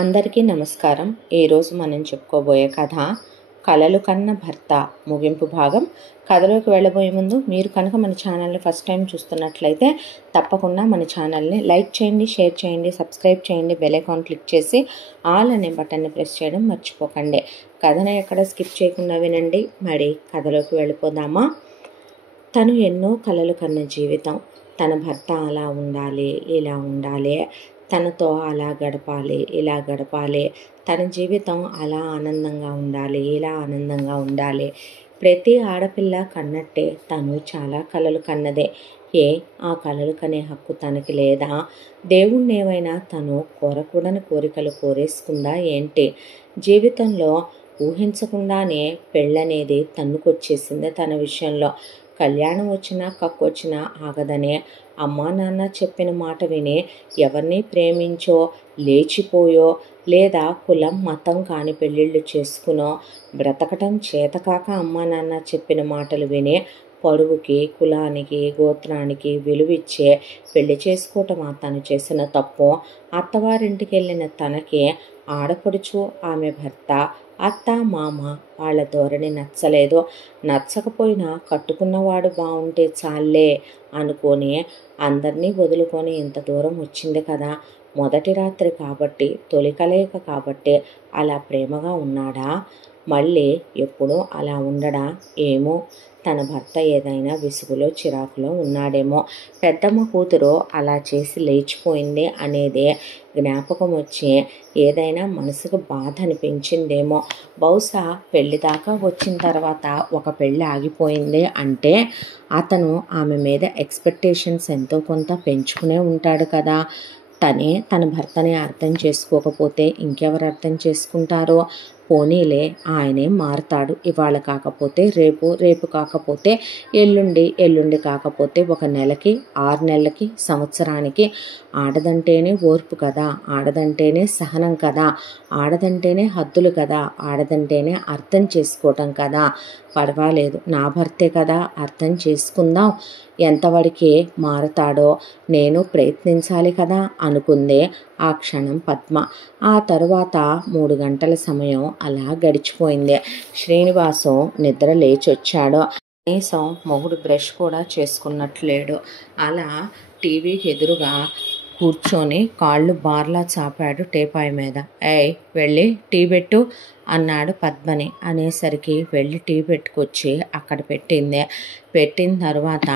అందరికీ నమస్కారం. ఈరోజు మనం చెప్పుకోబోయే కథ కలలు కన్న భర్త ముగింపు భాగం. కథలోకి వెళ్ళబోయే ముందు మీరు కనుక మన ఛానల్ని ఫస్ట్ టైం చూస్తున్నట్లయితే తప్పకుండా మన ఛానల్ని లైక్ చేయండి, షేర్ చేయండి, సబ్స్క్రైబ్ చేయండి, బెల్ ఐకాన్ క్లిక్ చేసి ఆల్ అనే బటన్ని ప్రెస్ చేయడం మర్చిపోకండి. కథను ఎక్కడ స్కిప్ చేయకుండా వినండి. మరి కథలోకి వెళ్ళిపోదామా? తను ఎన్నో కలలు కన్న జీవితం. తన భర్త అలా ఉండాలి, ఇలా ఉండాలి, తనతో అలా గడపాలి, ఇలా గడపాలి, తన జీవితం అలా ఆనందంగా ఉండాలి, ఇలా ఆనందంగా ఉండాలి. ప్రతి ఆడపిల్ల కన్నట్టే తను చాలా కలలు కన్నదే. ఆ కలలు కనే హక్కు తనకి లేదా? దేవుణ్ణి ఏమైనా తను కోరకూడని కోరికలు కోరేసుకుందా ఏంటి? జీవితంలో ఊహించకుండానే పెళ్ళనేది తన్నుకొచ్చేసింది తన విషయంలో. కళ్యాణం వచ్చినా కక్కొచ్చినా ఆగదనే అమ్మా నాన్న చెప్పిన మాట విని ఎవరిని ప్రేమించో, లేచిపోయో, లేదా కులం మతం కాని పెళ్ళిళ్ళు చేసుకునో బ్రతకటం చేతకాక అమ్మా నాన్న చెప్పిన మాటలు విని పొడుగుకి, కులానికి, గోత్రానికి విలువిచ్చే పెళ్లి చేసుకోవటం తను చేసిన తప్పు. అత్తవారింటికి వెళ్ళిన తనకి ఆడపడుచు, ఆమె భర్త, అత్త, మామ వాళ్ళ ధోరణి నచ్చలేదు. నచ్చకపోయినా కట్టుకున్నవాడు బాగుంటే చాలే అనుకొని అందరినీ వదులుకొని ఇంత దూరం వచ్చింది కదా. మొదటి రాత్రి కాబట్టి, తొలి కలయిక కాబట్టి అలా ప్రేమగా ఉన్నాడా? మళ్ళీ ఎప్పుడూ అలా ఉండడా? ఏమో. తన భర్త ఏదైనా విసుగులో, చిరాకులో ఉన్నాడేమో. పెద్దమ్మ కూతురు అలా చేసి లేచిపోయింది అనేదే జ్ఞాపకం వచ్చి ఏదైనా మనసుకు బాధ అనిపించిందేమో. బహుశా పెళ్లి దాకా వచ్చిన తర్వాత ఒక పెళ్ళి ఆగిపోయింది అంటే అతను ఆమె మీద ఎక్స్పెక్టేషన్స్ ఎంతో కొంత పెంచుకునే ఉంటాడు కదా. తనే తన భర్తని అర్థం చేసుకోకపోతే ఇంకెవరు అర్థం చేసుకుంటారో? పోనీలే, ఆయనే మారుతాడు. ఇవాళ కాకపోతే రేపు, రేపు కాకపోతే ఎల్లుండి, ఎల్లుండి కాకపోతే ఒక నెలకి, 6 నెలలకి, సంవత్సరానికి. ఆడదంటేనే ఓర్పు కదా, ఆడదంటేనే సహనం కదా, ఆడదంటేనే హద్దులు కదా, ఆడదంటేనే అర్థం చేసుకోవటం కదా. పర్వాలేదు, నా భర్తే కదా, అర్థం చేసుకుందాం, ఎంతవరకే మారతాడో నేను ప్రయత్నించాలి కదా అనుకుందే ఆ క్షణం పద్మ. ఆ తరువాత 3 గంటల సమయం అలా గడిచిపోయింది. శ్రీనివాసం నిద్ర లేచొచ్చాడు. కనీసం మొగుడు బ్రష్ కూడా చేసుకున్నట్లేడు. అలా టీవీకి ఎదురుగా కూర్చొని కాళ్ళు బార్లా చాపాడు టీపాయ్ మీద. వెళ్ళి టీ పెట్టు అన్నాడు పద్మని. అనేసరికి వెళ్ళి టీ పెట్టుకొచ్చి అక్కడ పెట్టింది. పెట్టిన తర్వాత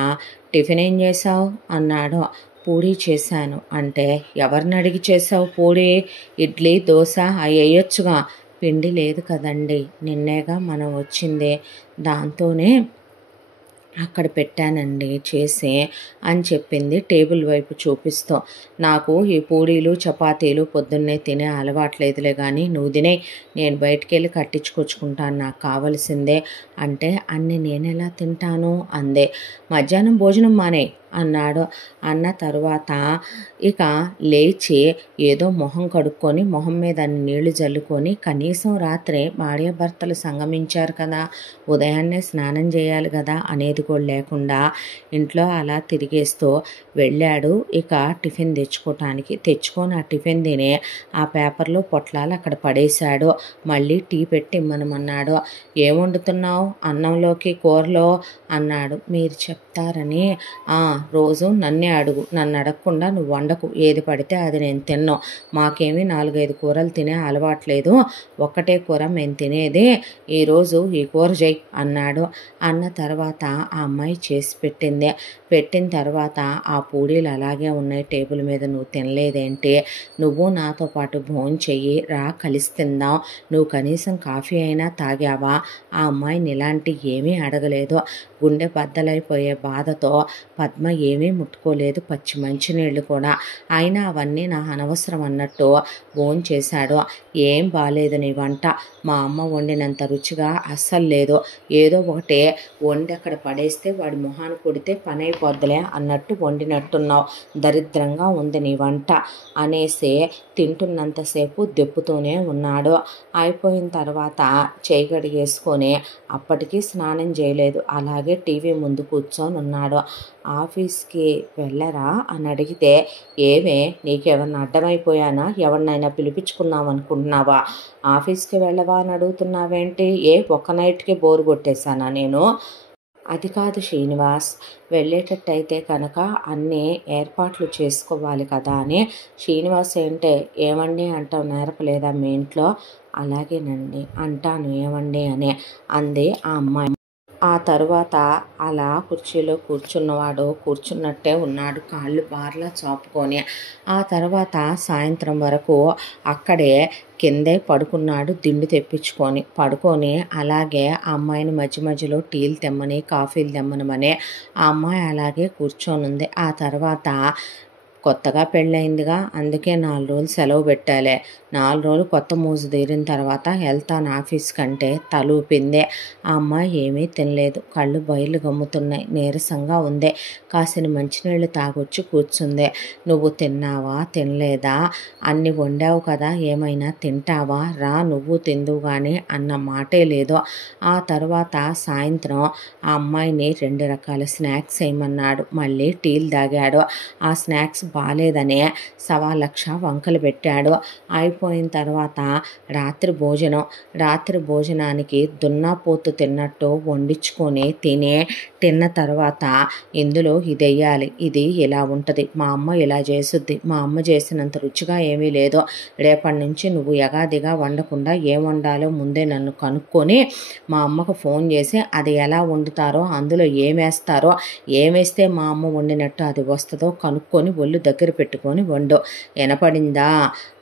టిఫిన్ ఏం చేసావు అన్నాడు. పూరీ చేశాను అంటే, ఎవరిని అడిగి చేసావు పూరీ? ఇడ్లీ, దోశ అవి వేయొచ్చుగా. పిండి లేదు కదండి, నిన్నేగా మనం వచ్చింది, దాంతోనే అక్కడ పెట్టానండి చేసి అని చెప్పింది టేబుల్ వైపు చూపిస్తూ. నాకు ఈ పూరీలు, చపాతీలు పొద్దున్నే తినే అలవాట్లేదులే కానీ నువ్వు తినే, నేను బయటికి వెళ్ళి కట్టించుకొచ్చుకుంటాను, నాకు కావలసిందే అంటే అన్ని నేనెలా తింటాను అందే. మధ్యాహ్నం భోజనం మానే అన్నాడు. అన్న తరువాత ఇక లేచి ఏదో మొహం కడుక్కొని మొహం మీద నీళ్లు జల్లుకొని, కనీసం రాత్రి భార్యాభర్తలు సంగమించారు కదా, ఉదయాన్నే స్నానం చేయాలి కదా అనేది కూడా లేకుండా ఇంట్లో అలా తిరిగేస్తూ వెళ్ళాడు. ఇక టిఫిన్ తెచ్చుకొని ఆ టిఫిన్ తిని ఆ పేపర్లో పొట్లాలు అక్కడ పడేశాడు. మళ్ళీ టీ పెట్టి ఇమ్మనమన్నాడు. ఏం వండుతున్నావు అన్నంలోకి, కూరలో అన్నాడు. మీరు చెప్తారని. రోజు నన్నే అడుగు, నన్ను అడగకుండా నువ్వు వండకు, ఏది పడితే అది నేను తిన్నావు. మాకేమీ 4-5 కూరలు తినే అలవాట్లేదు, ఒక్కటే కూర మేము తినేది, ఈరోజు ఈ కూర చేయి అన్నాడు. అన్న తర్వాత ఆ అమ్మాయి చేసి పెట్టింది. పెట్టిన తర్వాత ఆ పూరీలు అలాగే ఉన్నాయి టేబుల్ మీద, నువ్వు తినలేదేంటి? నువ్వు నాతో పాటు భోజనం చెయ్యి, రా కలిసి తిందాం, నువ్వు కనీసం కాఫీ అయినా తాగావా? ఆ అమ్మాయిని ఇలాంటి ఏమీ అడగలేదు. గుండె బద్దలైపోయే బాధతో పద్మ ఏమీ ముట్టుకోలేదు, పచ్చి మంచినీళ్ళు కూడా. అయినా అవన్నీ నా అనవసరం అన్నట్టు భోజనం చేశాడు. ఏం బాలేదు నీ వంట, మా అమ్మ వండినంత రుచిగా అస్సలు లేదు, ఏదో ఒకటే వండి అక్కడ పడేస్తే వాడి మొహాన్ని కొడితే పని అయిపోద్దులే అన్నట్టు వండినట్టున్నావు, దరిద్రంగా ఉంది నీ వంట అనేసి తింటున్నంతసేపు దెప్పుతూనే ఉన్నాడు. అయిపోయిన తర్వాత చేయి కడిగేసుకొని అప్పటికీ స్నానం చేయలేదు, అలాగే అలాగే టీవీ ముందు కూర్చొని ఉన్నాడు. ఆఫీస్కి వెళ్ళరా అని అడిగితే, ఏమే నీకేమన్నా అడ్డమైపోయానా, ఎవరినైనా పిలిపించుకుందాం అనుకుంటున్నావా, ఆఫీస్కి వెళ్ళవా అని అడుగుతున్నావేంటి, ఒక్క నైట్కి బోరు కొట్టేశానా నేను, అది కాదు శ్రీనివాస్, వెళ్ళేటట్టయితే కనుక అన్నీ ఏర్పాట్లు చేసుకోవాలి కదా అని. శ్రీనివాస్ ఏంటే ఏమండి అంటావు, నేర్పలేదా మీ ఇంట్లో, అలాగేనండి అంటాను ఏమండి అని అంది ఆ అమ్మాయి. ఆ తరువాత అలా కుర్చీలో కూర్చున్నట్టే ఉన్నాడు, కాళ్ళు బార్లా చాపుకొని. ఆ తర్వాత సాయంత్రం వరకు అక్కడే కిందే పడుకున్నాడు, దిండు తెప్పించుకొని పడుకొని. అలాగే ఆ అమ్మాయిని మధ్య మధ్యలో టీలు తెమ్మని కాఫీలు తెమ్మనమని ఆ అమ్మాయి అలాగే కూర్చొని ఉంది. ఆ తర్వాత కొత్తగా పెళ్ళయిందిగా, అందుకే 4 రోజులు సెలవు పెట్టాలే, 4 రోజులు కొత్త మోజు తీరిన తర్వాత వెళ్తాను ఆఫీస్ కంటే తలూపిందే. ఆ అమ్మాయి ఏమీ తినలేదు, కళ్ళు బయలు గమ్ముతున్నాయి, నీరసంగా ఉంది. కాసిన మంచినీళ్ళు తాగొచ్చి కూర్చుంది. నువ్వు తిన్నావా తినలేదా, అన్ని వండావు కదా ఏమైనా తింటావా, రా నువ్వు తిందువు కానీ అన్న మాటే లేదు. ఆ తర్వాత సాయంత్రం ఆ అమ్మాయిని 2 రకాల స్నాక్స్ వేయమన్నాడు, మళ్ళీ టీలు తాగాడు. ఆ స్నాక్స్ బాగాలేదనే 1,00,000 వంకలు పెట్టాడు. అయిపోయిన తర్వాత రాత్రి భోజనానికి దున్నాపోతు తిన్నట్టు వండించుకొని తిన్న తర్వాత, ఇందులో ఇది వెయ్యాలి, ఇది ఇలా ఉంటుంది, మా అమ్మ ఇలా చేసుద్ది, మా అమ్మ చేసినంత రుచిగా ఏమీ లేదు, రేపటి నుంచి నువ్వు యగాదిగా వండకుండా ఏం వండాలో ముందే నన్ను కనుక్కొని మా అమ్మకు ఫోన్ చేసి అది ఎలా వండుతారో, అందులో ఏమేస్తారో, ఏమేస్తే మా అమ్మ వండినట్టు అది వస్తుందో కనుక్కొని ఒళ్ళు దగ్గర పెట్టుకొని వండు, వినపడిందా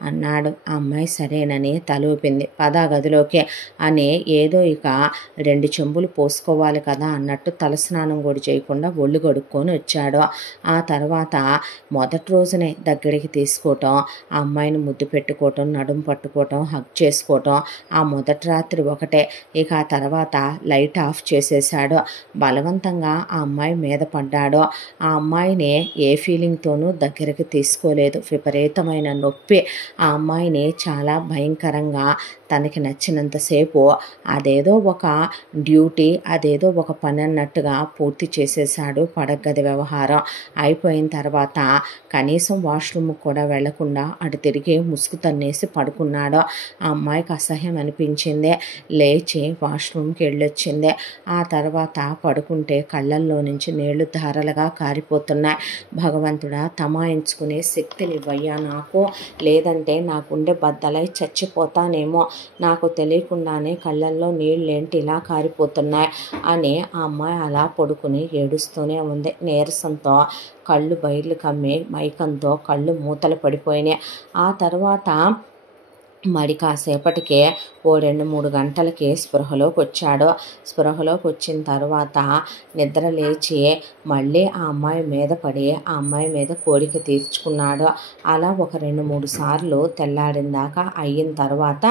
అన్నాడు. ఆ అమ్మాయి సరేనని తలూపింది. పద గదిలోకి అని ఏదో ఇక 2 చెంబులు పోసుకోవాలి కదా అన్నట్టు తలస్నానం కూడా చేయకుండా ఒళ్ళు కడుక్కొని వచ్చాడు. ఆ తర్వాత మొదటి రోజునే దగ్గరికి తీసుకోవటం, ఆ అమ్మాయిని ముద్దు పెట్టుకోవటం, నడుము పట్టుకోవటం, హగ్ చేసుకోవటం, ఆ మొదటి రాత్రి ఒకటే. ఇక ఆ తర్వాత లైట్ ఆఫ్ చేసేసాడు, బలవంతంగా ఆ అమ్మాయి మీద పడ్డాడు. ఆ అమ్మాయిని ఏ ఫీలింగ్తోనూ దగ్గరికి తీసుకోలేదు, విపరీతమైన నొప్పి. ఆ అమ్మాయిని చాలా భయంకరంగా తనకి నచ్చినంతసేపు అదేదో ఒక డ్యూటీ, అదేదో ఒక పని అన్నట్టుగా పూర్తి చేసేసాడు పడగది వ్యవహారం. అయిపోయిన తర్వాత కనీసం వాష్రూమ్కి కూడా వెళ్లకుండా అటు తిరిగి ముసుగు తన్నేసి పడుకున్నాడు. ఆ అమ్మాయికి అసహ్యం అనిపించింది, లేచి వాష్రూమ్కి వెళ్ళొచ్చింది. ఆ తర్వాత పడుకుంటే కళ్ళల్లో నుంచి నీళ్లు ధారలుగా కారిపోతున్నాయి. భగవంతుడా, తమాయించుకునే శక్తినివ్వయ్యా నాకు, లేదంటే నాకుండే బద్దలై చచ్చిపోతానేమో, నాకు తెలియకుండానే కళ్ళల్లో నీళ్ళేంటి ఇలా కారిపోతున్నాయి అని ఆ అమ్మాయి అలా పడుకుని ఏడుస్తూనే ఉంది. నీరసంతో కళ్ళు బయర్లు కమ్మి మైకంతో కళ్ళు మూతలు పడిపోయినాయి. ఆ తర్వాత మరి కాసేపటికే 2-3 గంటలకి స్పృహలోకి వచ్చాడు. స్పృహలోకి వచ్చిన తర్వాత నిద్ర లేచి మళ్ళీ ఆ అమ్మాయి మీద పడి ఆ అమ్మాయి మీద కోరిక తీర్చుకున్నాడు. అలా ఒక 2-3 సార్లు తెల్లారిందాకా అయిన తర్వాత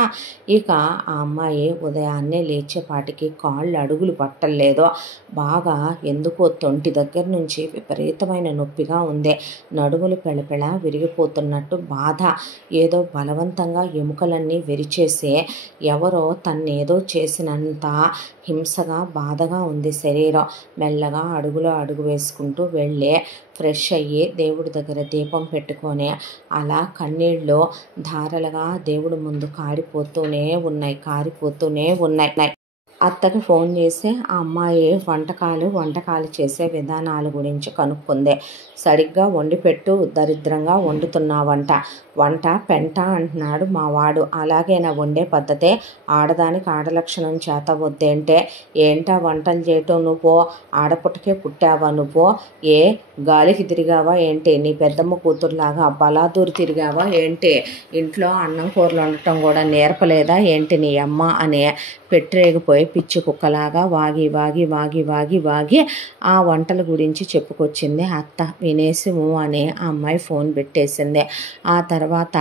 ఇక ఆ అమ్మాయి ఉదయాన్నే లేచేపాటికి కాళ్ళు అడుగులు పట్టలేదు. బాగా ఎందుకో తొంటి దగ్గర నుంచి విపరీతమైన నొప్పిగా ఉంది, నడుములు పెళపెళ విరిగిపోతున్నట్టు బాధ, ఏదో బలవంతంగా ఎముకలన్నీ విరిచేసి ఎవరో తన్నేదో చేసినంత హింసగా బాధగా ఉంది శరీరం. మెల్లగా అడుగు వేసుకుంటూ వెళ్ళి ఫ్రెష్ అయ్యి దేవుడి దగ్గర దీపం పెట్టుకొని అలా కన్నీళ్ళు ధారలుగా దేవుడి ముందు కారిపోతూనే ఉన్నాయి. అత్తకి ఫోన్ చేసి ఆ అమ్మాయి వంటకాలు చేసే విధానాల గురించి కనుక్కుంది. సరిగ్గా వండిపెట్టు, దరిద్రంగా వంట పెంట అంటున్నాడు మా వాడు, అలాగేనా వండే పద్ధతే, ఆడదానికి ఆడలక్షణం చేత వద్దేంటే, ఏంటా వంటలు చేయటం, నువ్వు ఆడపుట్టకే పుట్టావా, నువ్వు గాలికి తిరిగావా ఏంటి, నీ పెద్దమ్మ కూతురులాగా బలాదూరి తిరిగావా ఏంటి, ఇంట్లో అన్నం కూరలు వండటం కూడా నేర్పలేదా ఏంటి నీ అమ్మ అని పెట్టరేగిపోయి పిచ్చి కుక్కలాగా వాగి ఆ వంటల గురించి చెప్పుకొచ్చింది అత్త. వినేసి అని ఆ అమ్మాయి ఫోన్ పెట్టేసింది. ఆ తర్వాత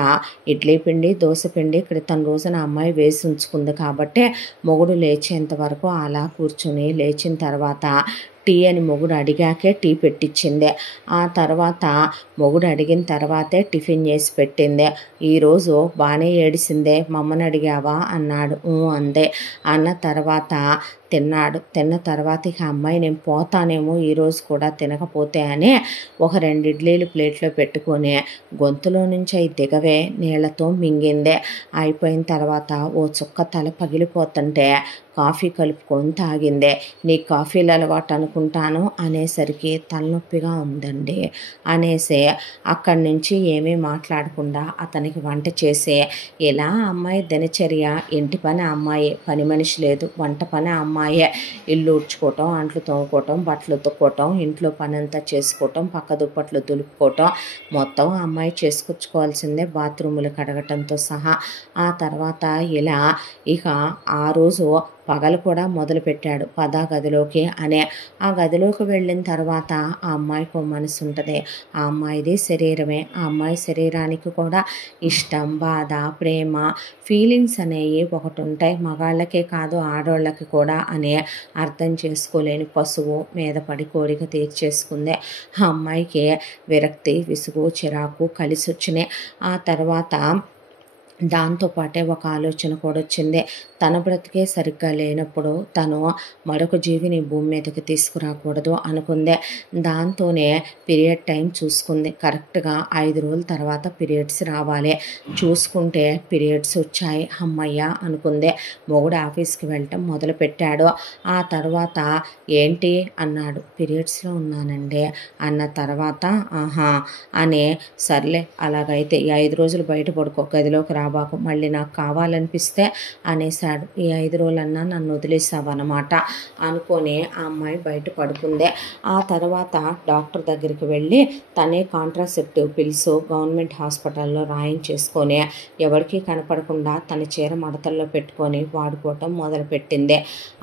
ఇడ్లీ పిండి దోశ పిండి క్రితం రోజున అమ్మాయి వేసి ఉంచుకుంది కాబట్టి మొగుడు లేచేంత వరకు అలా కూర్చుని, లేచిన తర్వాత టీ అని మొగుడు అడిగాకే టీ పెట్టించింది. ఆ తర్వాత మొగుడు అడిగిన తర్వాతే టిఫిన్ చేసి పెట్టింది. ఈరోజు బాగానే ఏడిసిందే, మమ్మని అడిగావా అన్నాడు. అందే. అన్న తర్వాత తిన్నాడు. తిన్న తర్వాత ఇక అమ్మాయి నేను పోతానేమో ఈరోజు కూడా తినకపోతే అని ఒక 2 ఇడ్లీలు ప్లేట్లో పెట్టుకొని గొంతులో నుంచి అవి దిగవే నీళ్లతో మింగిందే. అయిపోయిన తర్వాత ఓ చుక్క తల పగిలిపోతుంటే కాఫీ కలుపుకొని తాగిందే. నీ కాఫీలు అలవాటు అనుకుంటాను అనేసరికి తలనొప్పిగా ఉందండి అనేసి అక్కడి నుంచి ఏమీ మాట్లాడకుండా అతనికి వంట చేసి ఇలా అమ్మాయి దినచర్య ఇంటి పని అమ్మాయి, పని మనిషి లేదు, వంట పని అమ్మాయే, ఇల్లు ఊడ్చుకోవటం, అంట్లు తోముకోవటం, బట్టలు ఉతుక్కోవటం, ఇంట్లో పని అంతా చేసుకోవటం, పక్క దుప్పట్లు దులుపుకోవటం మొత్తం అమ్మాయి చేసుకొచ్చుకోవాల్సిందే, బాత్రూములు కడగటంతో సహా. ఆ తర్వాత ఇలా ఇక ఆ రోజు పగలు కూడా మొదలుపెట్టాడు. పదా గదిలోకి అనే. ఆ గదిలోకి వెళ్ళిన తర్వాత ఆ అమ్మాయికి ఓ మనసు ఉంటుంది. ఆ అమ్మాయిది శరీరమే. ఆ అమ్మాయి శరీరానికి కూడా ఇష్టం, బాధ, ప్రేమ, ఫీలింగ్స్ అనేవి ఒకటి ఉంటాయి. మగాళ్ళకే కాదు ఆడవాళ్ళకి కూడా అనే అర్థం చేసుకోలేని పశువు మీద పడి కోరిక తీర్చేసుకుంది. ఆ అమ్మాయికి విరక్తి, విసుగు, చిరాకు కలిసి వచ్చినాయి. ఆ తర్వాత దాంతోపాటే ఒక ఆలోచన కూడా వచ్చింది. తన బ్రతికే సరిగ్గా లేనప్పుడు తను మరొక జీవిని భూమి మీదకి తీసుకురాకూడదు అనుకుందే. దాంతోనే పీరియడ్ టైం చూసుకుంది. కరెక్ట్గా 5 రోజుల తర్వాత పీరియడ్స్ రావాలి. చూసుకుంటే పీరియడ్స్ వచ్చాయి. అమ్మయ్య అనుకుందే. మొగుడు ఆఫీస్కి వెళ్ళటం మొదలుపెట్టాడు. ఆ తర్వాత ఏంటి అన్నాడు. పీరియడ్స్లో ఉన్నానండి అన్న తర్వాత ఆహా అని సర్లే అలాగైతే ఈ 5 రోజులు బయట పడుకో, గదిలోకి రాబాకు, మళ్ళీ నాకు కావాలనిపిస్తే అనేసాడు. ఈ 5 రోజులన్నా నన్ను వదిలేసావన్నమాట అనుకొని ఆ అమ్మాయి బయట పడుకుందే. ఆ తర్వాత డాక్టర్ దగ్గరికి వెళ్ళి తనే కాంట్రాసెప్టివ్ పిల్స్ గవర్నమెంట్ హాస్పిటల్లో రాయించేసుకొని ఎవరికీ కనపడకుండా తన చీర మడతల్లో పెట్టుకొని వాడుకోవటం మొదలుపెట్టింది.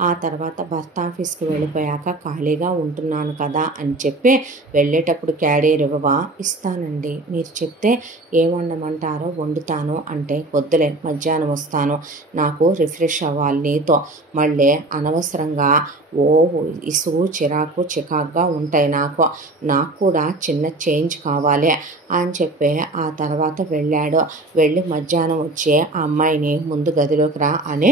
ఆ తర్వాత భర్త ఆఫీస్కి వెళ్ళిపోయాక ఖాళీగా ఉంటున్నాను కదా అని చెప్పి వెళ్ళేటప్పుడు క్యారియర్ ఇవ్వవా? ఇస్తానండి, మీరు చెప్తే ఏం వండమంటారో వండుతాను అంటే వద్దులే మధ్యాహ్నం వస్తాను, నాకు రిఫ్రెష్ అవ్వాలి నీతో, మళ్ళీ అనవసరంగా ఇసుగు చిరాకు చికాగ్గా ఉంటాయి నాకు కూడా చిన్న చేంజ్ కావాలి అని చెప్పి ఆ తర్వాత వెళ్ళాడు. వెళ్ళి మధ్యాహ్నం వచ్చి ఆ అమ్మాయిని ముందు గదిలోకి రా అని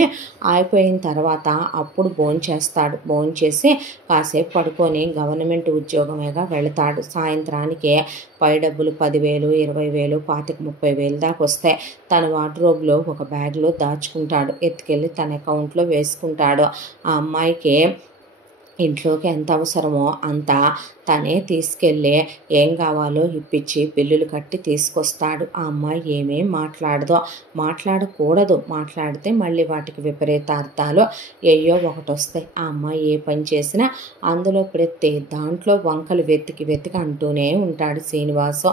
అయిపోయిన తర్వాత అప్పుడు భోంచేస్తాడు. భోంచేసి కాసేపు పడుకొని గవర్నమెంట్ ఉద్యోగమేగా వెళతాడు. సాయంత్రానికి పై డబ్బులు 10,000, 20,000, 25,000 దాకా వస్తాయి. తన వార్డ్రోబ్లో ఒక బ్యాగ్లో దాచుకుంటాడు. ఎత్తుకెళ్ళి తన అకౌంట్లో వేసుకుంటాడు. ఆ అమ్మాయికి ఇంట్లోకి ఎంత అవసరమో అంత తనే తీసుకెళ్ళి ఏం కావాలో ఇప్పించి బిల్లులు కట్టి తీసుకొస్తాడు. ఆ అమ్మాయి ఏమేం మాట్లాడకూడదు, మాట్లాడితే మళ్ళీ వాటికి విపరీత అర్థాలు ఒకటి వస్తాయి. ఆ అమ్మాయి ఏ పని చేసినా అందులో ప్రతి దాంట్లో వంకలు వెతికి అంటూనే ఉంటాడు శ్రీనివాసు.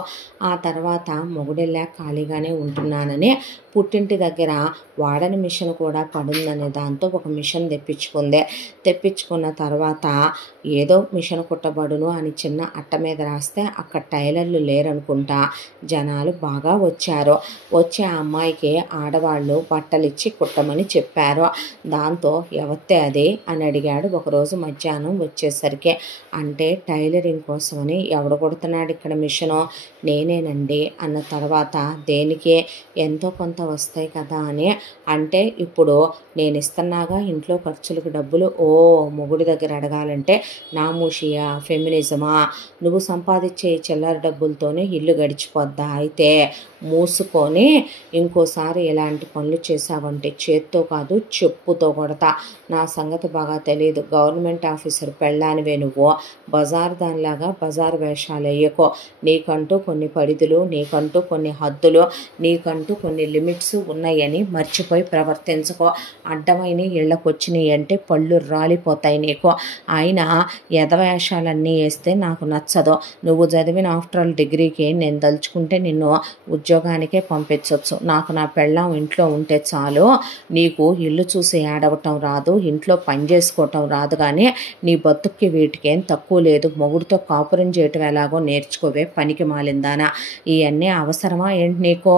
ఆ తర్వాత మొగుడెళ్ళా ఖాళీగానే ఉంటున్నానని పుట్టింటి దగ్గర వాడని మిషన్ కూడా పడుందనే దాంతో ఒక మిషన్ తెప్పించుకున్న తర్వాత ఏదో మిషన్ కుట్టబడును అని చిన్న అట్ట మీద రాస్తే అక్కడ టైలర్లు లేరనుకుంటా. జనాలు బాగా వచ్చారు. వచ్చి ఆ అమ్మాయికి ఆడవాళ్ళు బట్టలు ఇచ్చి కుట్టమని చెప్పారు. దాంతో ఎవత్తే అది అని అడిగాడు ఒకరోజు మధ్యాహ్నం వచ్చేసరికి. అంటే టైలరింగ్ కోసమని ఎవడు కుడుతున్నాడు ఇక్కడ మిషను? నేనేనండి అన్న తర్వాత దేనికి? ఎంతో కొంత వస్తాయి కదా అని. అంటే ఇప్పుడు నేను ఇస్తున్నాగా ఇంట్లో ఖర్చులకు డబ్బులు, మొగుడి దగ్గర అడగాలంటే నామూషియా, ఫెమినిజమా? నువ్వు సంపాదించే చిల్లర డబ్బులతోనే ఇల్లు గడిచిపోద్దా? అయితే మూసుకొని ఇంకోసారి ఇలాంటి పనులు చేశావంటే చేత్తో కాదు చెప్పుతో కొడతా. నా సంగతి బాగా తెలియదు. గవర్నమెంట్ ఆఫీసర్ పెళ్ళానివే నువ్వు. బజార్ దానిలాగా బజార్ వేషాలు వేయకో. నీకంటూ కొన్ని పరిధులు, నీకంటూ కొన్ని హద్దులు, నీకంటూ కొన్ని లిమిట్స్ ఉన్నాయని మర్చిపోయి ప్రవర్తించుకో. అడ్డమైన ఇళ్ళకొచ్చినాయి అంటే పళ్ళు రాలిపోతాయి నీకు. అయినా ఎదవేషాలన్నీ వేస్తే నాకు నచ్చదు. నువ్వు చదివిన ఆఫ్టర్ ఆల్ డిగ్రీకి నేను దలుచుకుంటే నిన్ను ఉద్యోగానికే పంపించవచ్చు. నాకు నా పెళ్ళాం ఇంట్లో ఉంటే చాలు. నీకు ఇల్లు చూసి ఏడవటం రాదు, ఇంట్లో పని చేసుకోవటం రాదు, కానీ నీ బతుక్కి వీటికేం తక్కువ లేదు. మొగుడితో కాపురం చేయటం ఎలాగో నేర్చుకోవే పనికి మాలిందానా. ఇవన్నీ అవసరమా ఏంటి నీకు?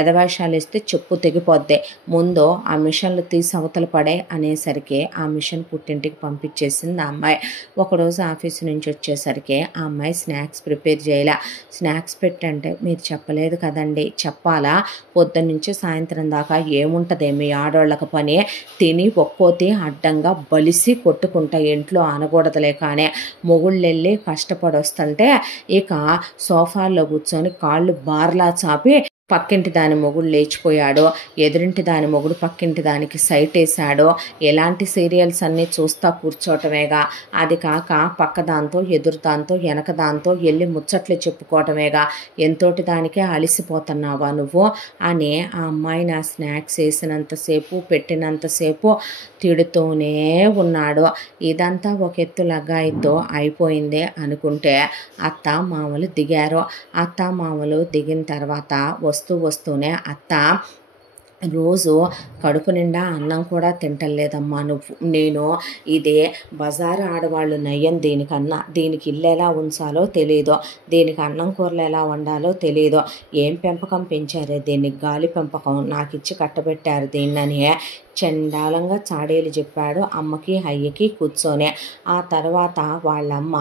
ఎదవేషాలు ఇస్తే చెప్పు తెగిపోద్ది. ముందు ఆ మిషన్లు తీసి అవతల పడే అనేసరికి ఆ మిషన్ పుట్టింటికి పంపించేసింది కూర్చుంది ఆ అమ్మాయి. ఒకరోజు ఆఫీస్ నుంచి వచ్చేసరికి ఆ అమ్మాయి స్నాక్స్ ప్రిపేర్ చేయాల. స్నాక్స్ పెట్టంటే మీరు చెప్పలేదు కదండి, చెప్పాలా? పొద్దున్నుంచి సాయంత్రం దాకా ఏముంటుంది మీ ఆడవాళ్ళకి పని, తిని ఒక్కోతి అడ్డంగా బలిసి కొట్టుకుంటా ఇంట్లో అనకూడదులే. కానీ మొగుళ్ళు వెళ్ళి కష్టపడి వస్తుంటే ఇక సోఫాల్లో కూర్చొని కాళ్ళు బార్లా చాపి పక్కింటి దాని మొగుడు లేచిపోయాడు, ఎదురింటి దాని మొగుడు పక్కింటి దానికి సైట్ వేశాడు, ఎలాంటి సీరియల్స్ అన్నీ చూస్తా కూర్చోవటమేగా. అది కాక పక్క దాంతో ఎదురు దాంతో వెనక దాంతో వెళ్ళి ముచ్చట్లు చెప్పుకోవటమేగా. ఎంతోటి దానికే అలిసిపోతున్నావా నువ్వు అని ఆ అమ్మాయి నా స్నాక్స్ వేసినంతసేపు పెట్టినంతసేపు తిడుతూనే ఉన్నాడు. ఇదంతా ఒక ఎత్తు లగాయితో అయిపోయిందే అనుకుంటే అత్త మామలు దిగారు. అత్త మామలు దిగిన తర్వాత వస్తూనే అత్త రోజు కడుపు నిండా అన్నం కూడా తింటలేదమ్మా నేను ఇదే బజారు ఆడవాళ్ళు నయ్యం దీనికన్నా, దీనికి ఇల్లు ఎలా ఉంచాలో తెలియదు, దీనికి అన్నం కూరలు ఎలా వండాలో తెలియదు, ఏం పెంపకం పెంచారే దీనికి, గాలి పెంపకం నాకు ఇచ్చి కట్టబెట్టారు దీన్నని చండాలంగా చాడీలు చెప్పాడు అమ్మకి అయ్యకి కూర్చొని. ఆ తర్వాత వాళ్ళమ్మ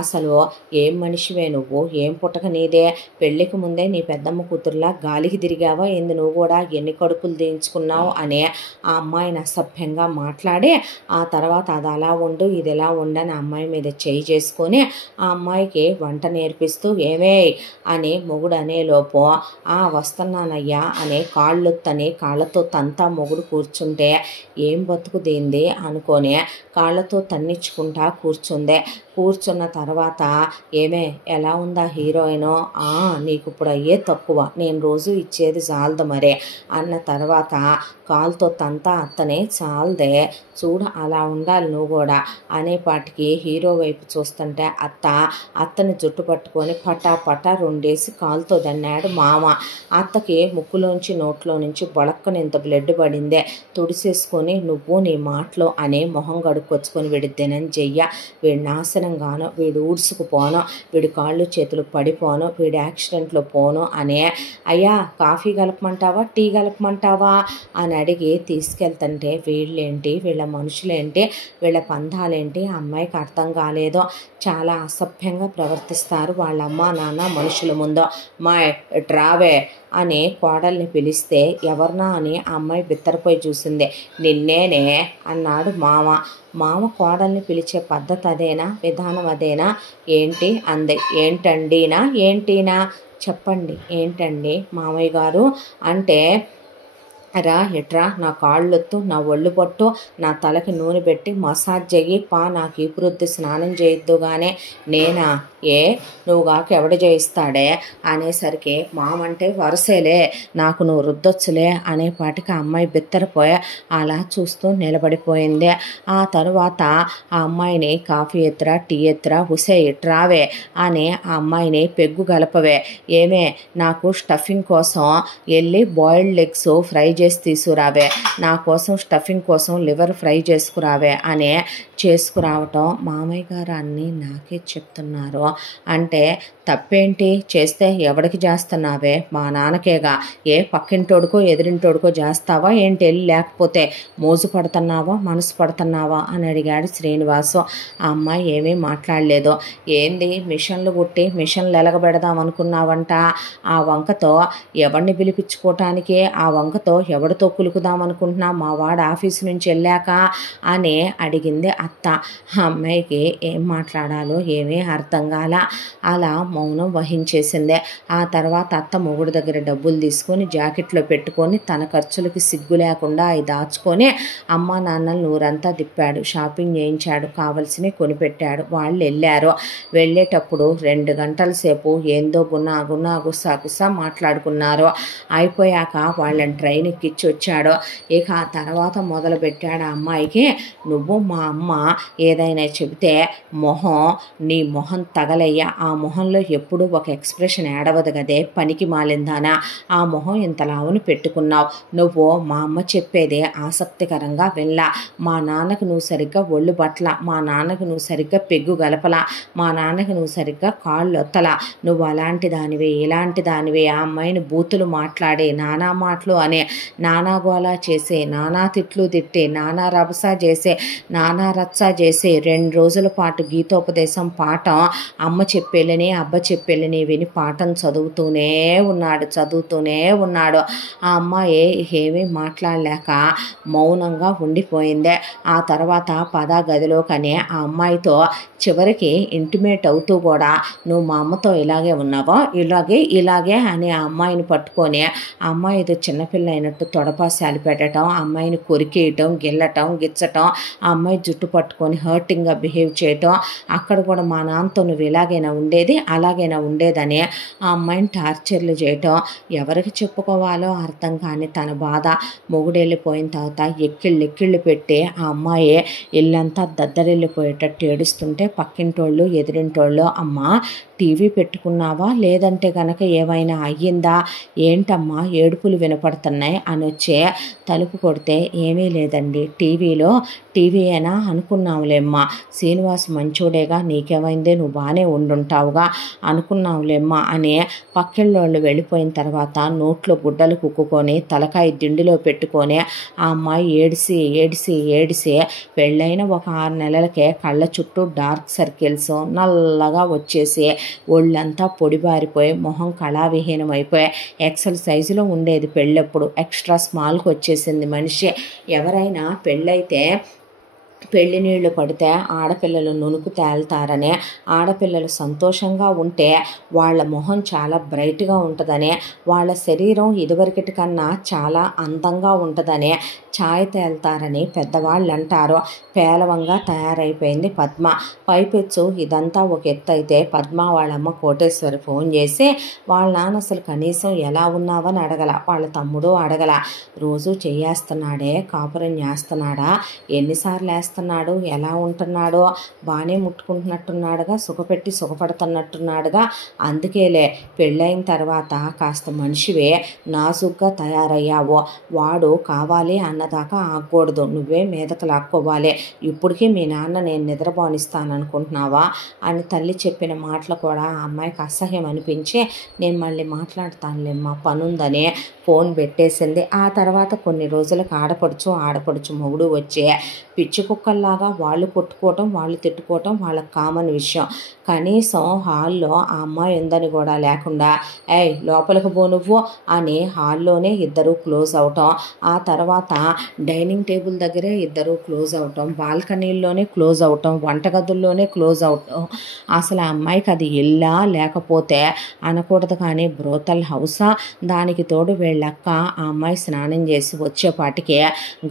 అసలు ఏం మనిషివే నువ్వు, ఏం పుట్టక నీదే, పెళ్ళికి ముందే నీ పెద్దమ్మ కూతురులా గాలికి తిరిగావా ఏంది నువ్వు కూడా, ఎన్ని కడుపులు దించుకున్నావు అని ఆ అమ్మాయిని అసభ్యంగా మాట్లాడి ఆ తర్వాత అది అలా ఉండు ఇది ఎలా ఉండని అమ్మాయి మీద చేయి చేసుకొని ఆ అమ్మాయికి వంట నేర్పిస్తూ ఏమే అని మొగుడు అనేలోపు వస్తున్నానయ్యా అనే కాళ్ళొత్తని కాళ్ళతో తంతా మొగుడు కూర్చుంటే ఏం బతుకు దేంది అనుకొని కాళ్ళతో తన్నించుకుంటా కూర్చున్న తర్వాత ఏమే ఎలా ఉందా హీరోయిను, నీకు ఇప్పుడు అయ్యే తక్కువ, నేను రోజు ఇచ్చేది చాలదు మరే అన్న తర్వాత కాలుతో తంతా అత్తనే చాలదే చూడు అలా ఉండాలి నువ్వు కూడా అనేపాటికి హీరో వైపు చూస్తుంటే అత్తని జుట్టు పట్టుకొని పటా రెండేసి కాలుతో దన్నాడు మామ. అత్తకి ముక్కులోంచి నోట్లో నుంచి బొళక్కని ఇంత బ్లడ్ పడిందే, తుడిసేసుకొని నువ్వు నీ మాటలో అనే మొహం గడుక్కొచ్చుకొని వీడి దినం చెయ్య, వీడి నాశనం గాను, వీడు ఊడ్చుకుపోను, వీడి కాళ్ళు చేతులు పడిపోను, వీడి యాక్సిడెంట్లో పోను అనే అయ్యా కాఫీ కలపమంటావా టీ కలపమంటావా అని అడిగి తీసుకెళ్తుంటే వీళ్ళేంటి వీళ్ళ మనుషులేంటి వీళ్ళ పందాలేంటి అమ్మాయికి అర్థం కాలేదు. చాలా అసభ్యంగా ప్రవర్తిస్తారు వాళ్ళ అమ్మ నాన్న మనుషుల ముందు. మా డ్రావే అని కోడల్ని పిలిస్తే ఎవరినా అని ఆ అమ్మాయి బిత్తరపోయి చూసింది. నిన్నేనే అన్నాడు మామ కోడల్ని పిలిచే పద్ధతి అదేనా, విధానం అదేనా ఏంటి అంది. ఏంటినా చెప్పండి ఏంటండి మామయ్య గారు అంటే ఎట్రా నా కాళ్ళొత్తు, నా ఒళ్ళు పట్టు, నా తలకి నూనె పెట్టి మసాజ్ చెయ్యి, నాకు ఈ వృద్ధి స్నానం చేయొద్దు గానే నేనా, నువ్వు కాక ఎవడ చేయిస్తాడే అనేసరికి మామంటే వరుసేలే నాకు నువ్వు రుద్దొచ్చులే అనేపాటికి ఆ అమ్మాయి బిత్తరపోయి అలా చూస్తూ నిలబడిపోయింది. ఆ తరువాత ఆ అమ్మాయిని కాఫీ ఎత్తురా టీ ఎత్తురా హుసే ఇట్రావే అని ఆ అమ్మాయిని పెగ్గు గలపవే, ఏమే నాకు స్టఫింగ్ కోసం వెళ్ళి బాయిల్డ్ ఎగ్స్ ఫ్రై చేసి తీసుకురావే, నా కోసం స్టఫింగ్ కోసం లివర్ ఫ్రై చేసుకురావే అని చేసుకురావటం. మామయ్య గారు అన్నీ నాకే చెప్తున్నారు అంటే తప్పేంటి, చేస్తే ఎవడికి చేస్తున్నావే, మా నాన్నకేగా, పక్కింటోడుకో ఎదురింటోడుకో చేస్తావా ఏంటి, లేకపోతే మోజు పడుతున్నావా మనసు పడుతున్నావా అని అడిగాడు శ్రీనివాసు. ఆ అమ్మాయి ఏమీ మాట్లాడలేదు. ఏంది మిషన్లు కుట్టి మిషన్లు ఎలగబెడదాం అనుకున్నావంట, ఆ వంకతో ఎవరిని పిలిపించుకోవటానికి, ఆ వంకతో ఎవరితో కులుకుదాం అనుకుంటున్నా మా వాడు ఆఫీసు నుంచి వెళ్ళాక అని అడిగింది అత్త. ఆ అమ్మాయికి ఏం మాట్లాడాలో ఏమీ అర్థం కాల, అలా మౌనం వహించేసిందే. ఆ తర్వాత అత్త మొగుడు దగ్గర డబ్బులు తీసుకొని జాకెట్లో పెట్టుకొని తన ఖర్చులకి సిగ్గు లేకుండా అవి దాచుకొని అమ్మ నాన్నలు ఊరంతా తిప్పాడు, షాపింగ్ చేయించాడు, కావలసినవి కొనిపెట్టాడు. వాళ్ళు వెళ్ళారు. వెళ్ళేటప్పుడు 2 గంటల సేపు ఏందో గుసా మాట్లాడుకున్నారు. అయిపోయాక వాళ్ళని ట్రైన్ ఎక్కిచ్చి వచ్చాడు. ఇక ఆ తర్వాత మొదలు పెట్టాడు ఆ అమ్మాయికి, నువ్వు మా అమ్మ ఏదైనా చెబితే నీ మొహం తగలయ్యా, ఆ మొహంలో ఎప్పుడు ఒక ఎక్స్ప్రెషన్ ఏడవదు కదే పనికి మాలిందానా, ఆ మొహం ఇంతలావును పెట్టుకున్నావు, నువ్వు మా అమ్మ చెప్పేదే ఆసక్తికరంగా వినలా, మా నాన్నకు నువ్వు సరిగ్గా ఒళ్ళు పట్ల, మా నాన్నకు నువ్వు సరిగ్గా పెగ్గు గలపలా, మా నాన్నకు నువ్వు సరిగ్గా కాళ్ళు ఒత్తలా, నువ్వు అలాంటి దానివే ఇలాంటి దానివే, ఆ అమ్మాయిని బూతులు మాట్లాడి నానా మాటలు అనే నానా గోలా చేసే, నానా తిట్లు తిట్టే, నానా రభస చేసే, నానా రచ్చ చేసే 2 రోజుల పాటు గీతోపదేశం పాఠం అమ్మ చెప్పేళ్ళని అబ్బ చెప్పేళ్ళని విని పాఠం చదువుతూనే ఉన్నాడు. ఆ అమ్మాయి ఏమీ మాట్లాడలేక మౌనంగా ఉండిపోయిందే. ఆ తర్వాత గదిలోకనే ఆ అమ్మాయితో చివరికి ఇంటిమేట్ అవుతూ కూడా నువ్వు మా అమ్మతో ఇలాగే ఉన్నావా, ఇలాగే అని ఆ అమ్మాయిని పట్టుకొని ఆ అమ్మాయి ఏదో చిన్నపిల్ల అయినట్టు తొడపాశాలు పెట్టడం, ఆ అమ్మాయిని కొరికేయటం, గిల్లటం, గిచ్చటం, ఆ అమ్మాయి జుట్టు పట్టుకొని హర్టింగ్గా బిహేవ్ చేయటం, అక్కడ కూడా మా నాన్నతో నువ్వు అలాగైనా ఉండేదని ఆ అమ్మాయిని టార్చర్లు చేయటం. ఎవరికి చెప్పుకోవాలో అర్థం కాని తన బాధ. మొగుడు వెళ్ళిపోయిన తర్వాత ఎక్కిళ్ళు పెట్టి ఆ అమ్మాయి ఇల్లంతా దద్దరిల్లిపోయేటట్టు ఏడుస్తుంటే పక్కింటోళ్ళు ఎదురింటోళ్ళు అమ్మ టీవీ పెట్టుకున్నావా, లేదంటే కనుక ఏమైనా అయ్యిందా, ఏంటమ్మా ఏడుపులు వినపడుతున్నాయి అని వచ్చే తలుపు కొడితే ఏమీ లేదండి, టీవీ అయినా అనుకున్నావులేమ్మా, శ్రీనివాస్ మంచోడేగా, నీకేమైందే, నువ్వు బాగానే ఉండుంటావుగా అనుకున్నావులేమ్మా అని పక్కిళ్ళోళ్ళు వెళ్ళిపోయిన తర్వాత నోట్లో గుడ్డలు కుక్కుకొని తలకాయ దిండిలో పెట్టుకొని ఆ అమ్మాయి ఏడిసి పెళ్ళైన ఒక 6 నెలలకే కళ్ళ చుట్టూ డార్క్ సర్కిల్స్ నల్లగా వచ్చేసి ఒళ్ళంతా పొడిబారిపోయి మొహం కళావిహీనమైపోయి ఎక్సెల్ సైజులో ఉండేది పెళ్ళప్పుడు ఎక్స్ట్రా స్మాల్కి వచ్చేసింది మనిషి. ఎవరైనా పెళ్ళైతే పెళ్లి నీళ్లు పడితే ఆడపిల్లలు నునుకు తేలుతారని, ఆడపిల్లలు సంతోషంగా ఉంటే వాళ్ళ మొహం చాలా బ్రైట్గా ఉంటుందని, వాళ్ళ శరీరం ఇదివరకటి కన్నా చాలా అందంగా ఉంటుందని ఛాయ్ తేలుతారని పెద్దవాళ్ళు అంటారు. పేలవంగా తయారైపోయింది పద్మ. పైపెచ్చు ఇదంతా ఒక ఎత్తు అయితే పద్మ వాళ్ళమ్మ కోటేశ్వరి ఫోన్ చేసి వాళ్ళ నాన్న అసలు కనీసం ఎలా ఉన్నావని అడగల, వాళ్ళ తమ్ముడు అడగల. రోజు చేస్తున్నాడే, కాపురం చేస్తున్నాడా, ఎన్నిసార్లు వేస్తున్నాడు, ఎలా ఉంటున్నాడో, బాగానే ముట్టుకుంటున్నట్టున్నాడుగా, సుఖపడుతున్నట్టున్నాడుగా, అందుకేలే పెళ్ళైన తర్వాత కాస్త మనిషివే నాజుగ్గా తయారయ్యావో, వాడు కావాలి అన్నదాకా ఆగకూడదు, నువ్వే మీదకు లాక్కోవాలి, ఇప్పటికీ మీ నాన్న నేను నిద్రపోనిస్తాననుకుంటున్నావా అని తల్లి చెప్పిన మాటలు కూడా ఆ అమ్మాయికి అసహ్యం అనిపించి నేను మళ్ళీ మాట్లాడతానులేమ్మా పనుందని ఫోన్ పెట్టేసింది. ఆ తర్వాత కొన్ని రోజులకు ఆడపడుచు మొగుడు వచ్చే పిచ్చి కుక్కల్లాగా వాళ్ళు కొట్టుకోవటం, వాళ్ళు తిట్టుకోవటం వాళ్ళకి కామన్ విషయం. కనీసం హాల్లో ఆ అమ్మాయి ఉందని కూడా లేకుండా లోపలికి పో నువ్వు అని హాల్లోనే ఇద్దరు క్లోజ్ అవటం, ఆ తర్వాత డైనింగ్ టేబుల్ దగ్గరే ఇద్దరు క్లోజ్ అవటం, బాల్కనీల్లోనే క్లోజ్ అవటం, వంటగదుల్లోనే క్లోజ్ అవటం. అసలు ఆ అమ్మాయికి అది ఇల్లా లేకపోతే అనకూడదు కానీ బ్రోతల్ హౌసా. దానికి తోడు వీళ్ళక్క ఆ అమ్మాయి స్నానం చేసి వచ్చేపాటికి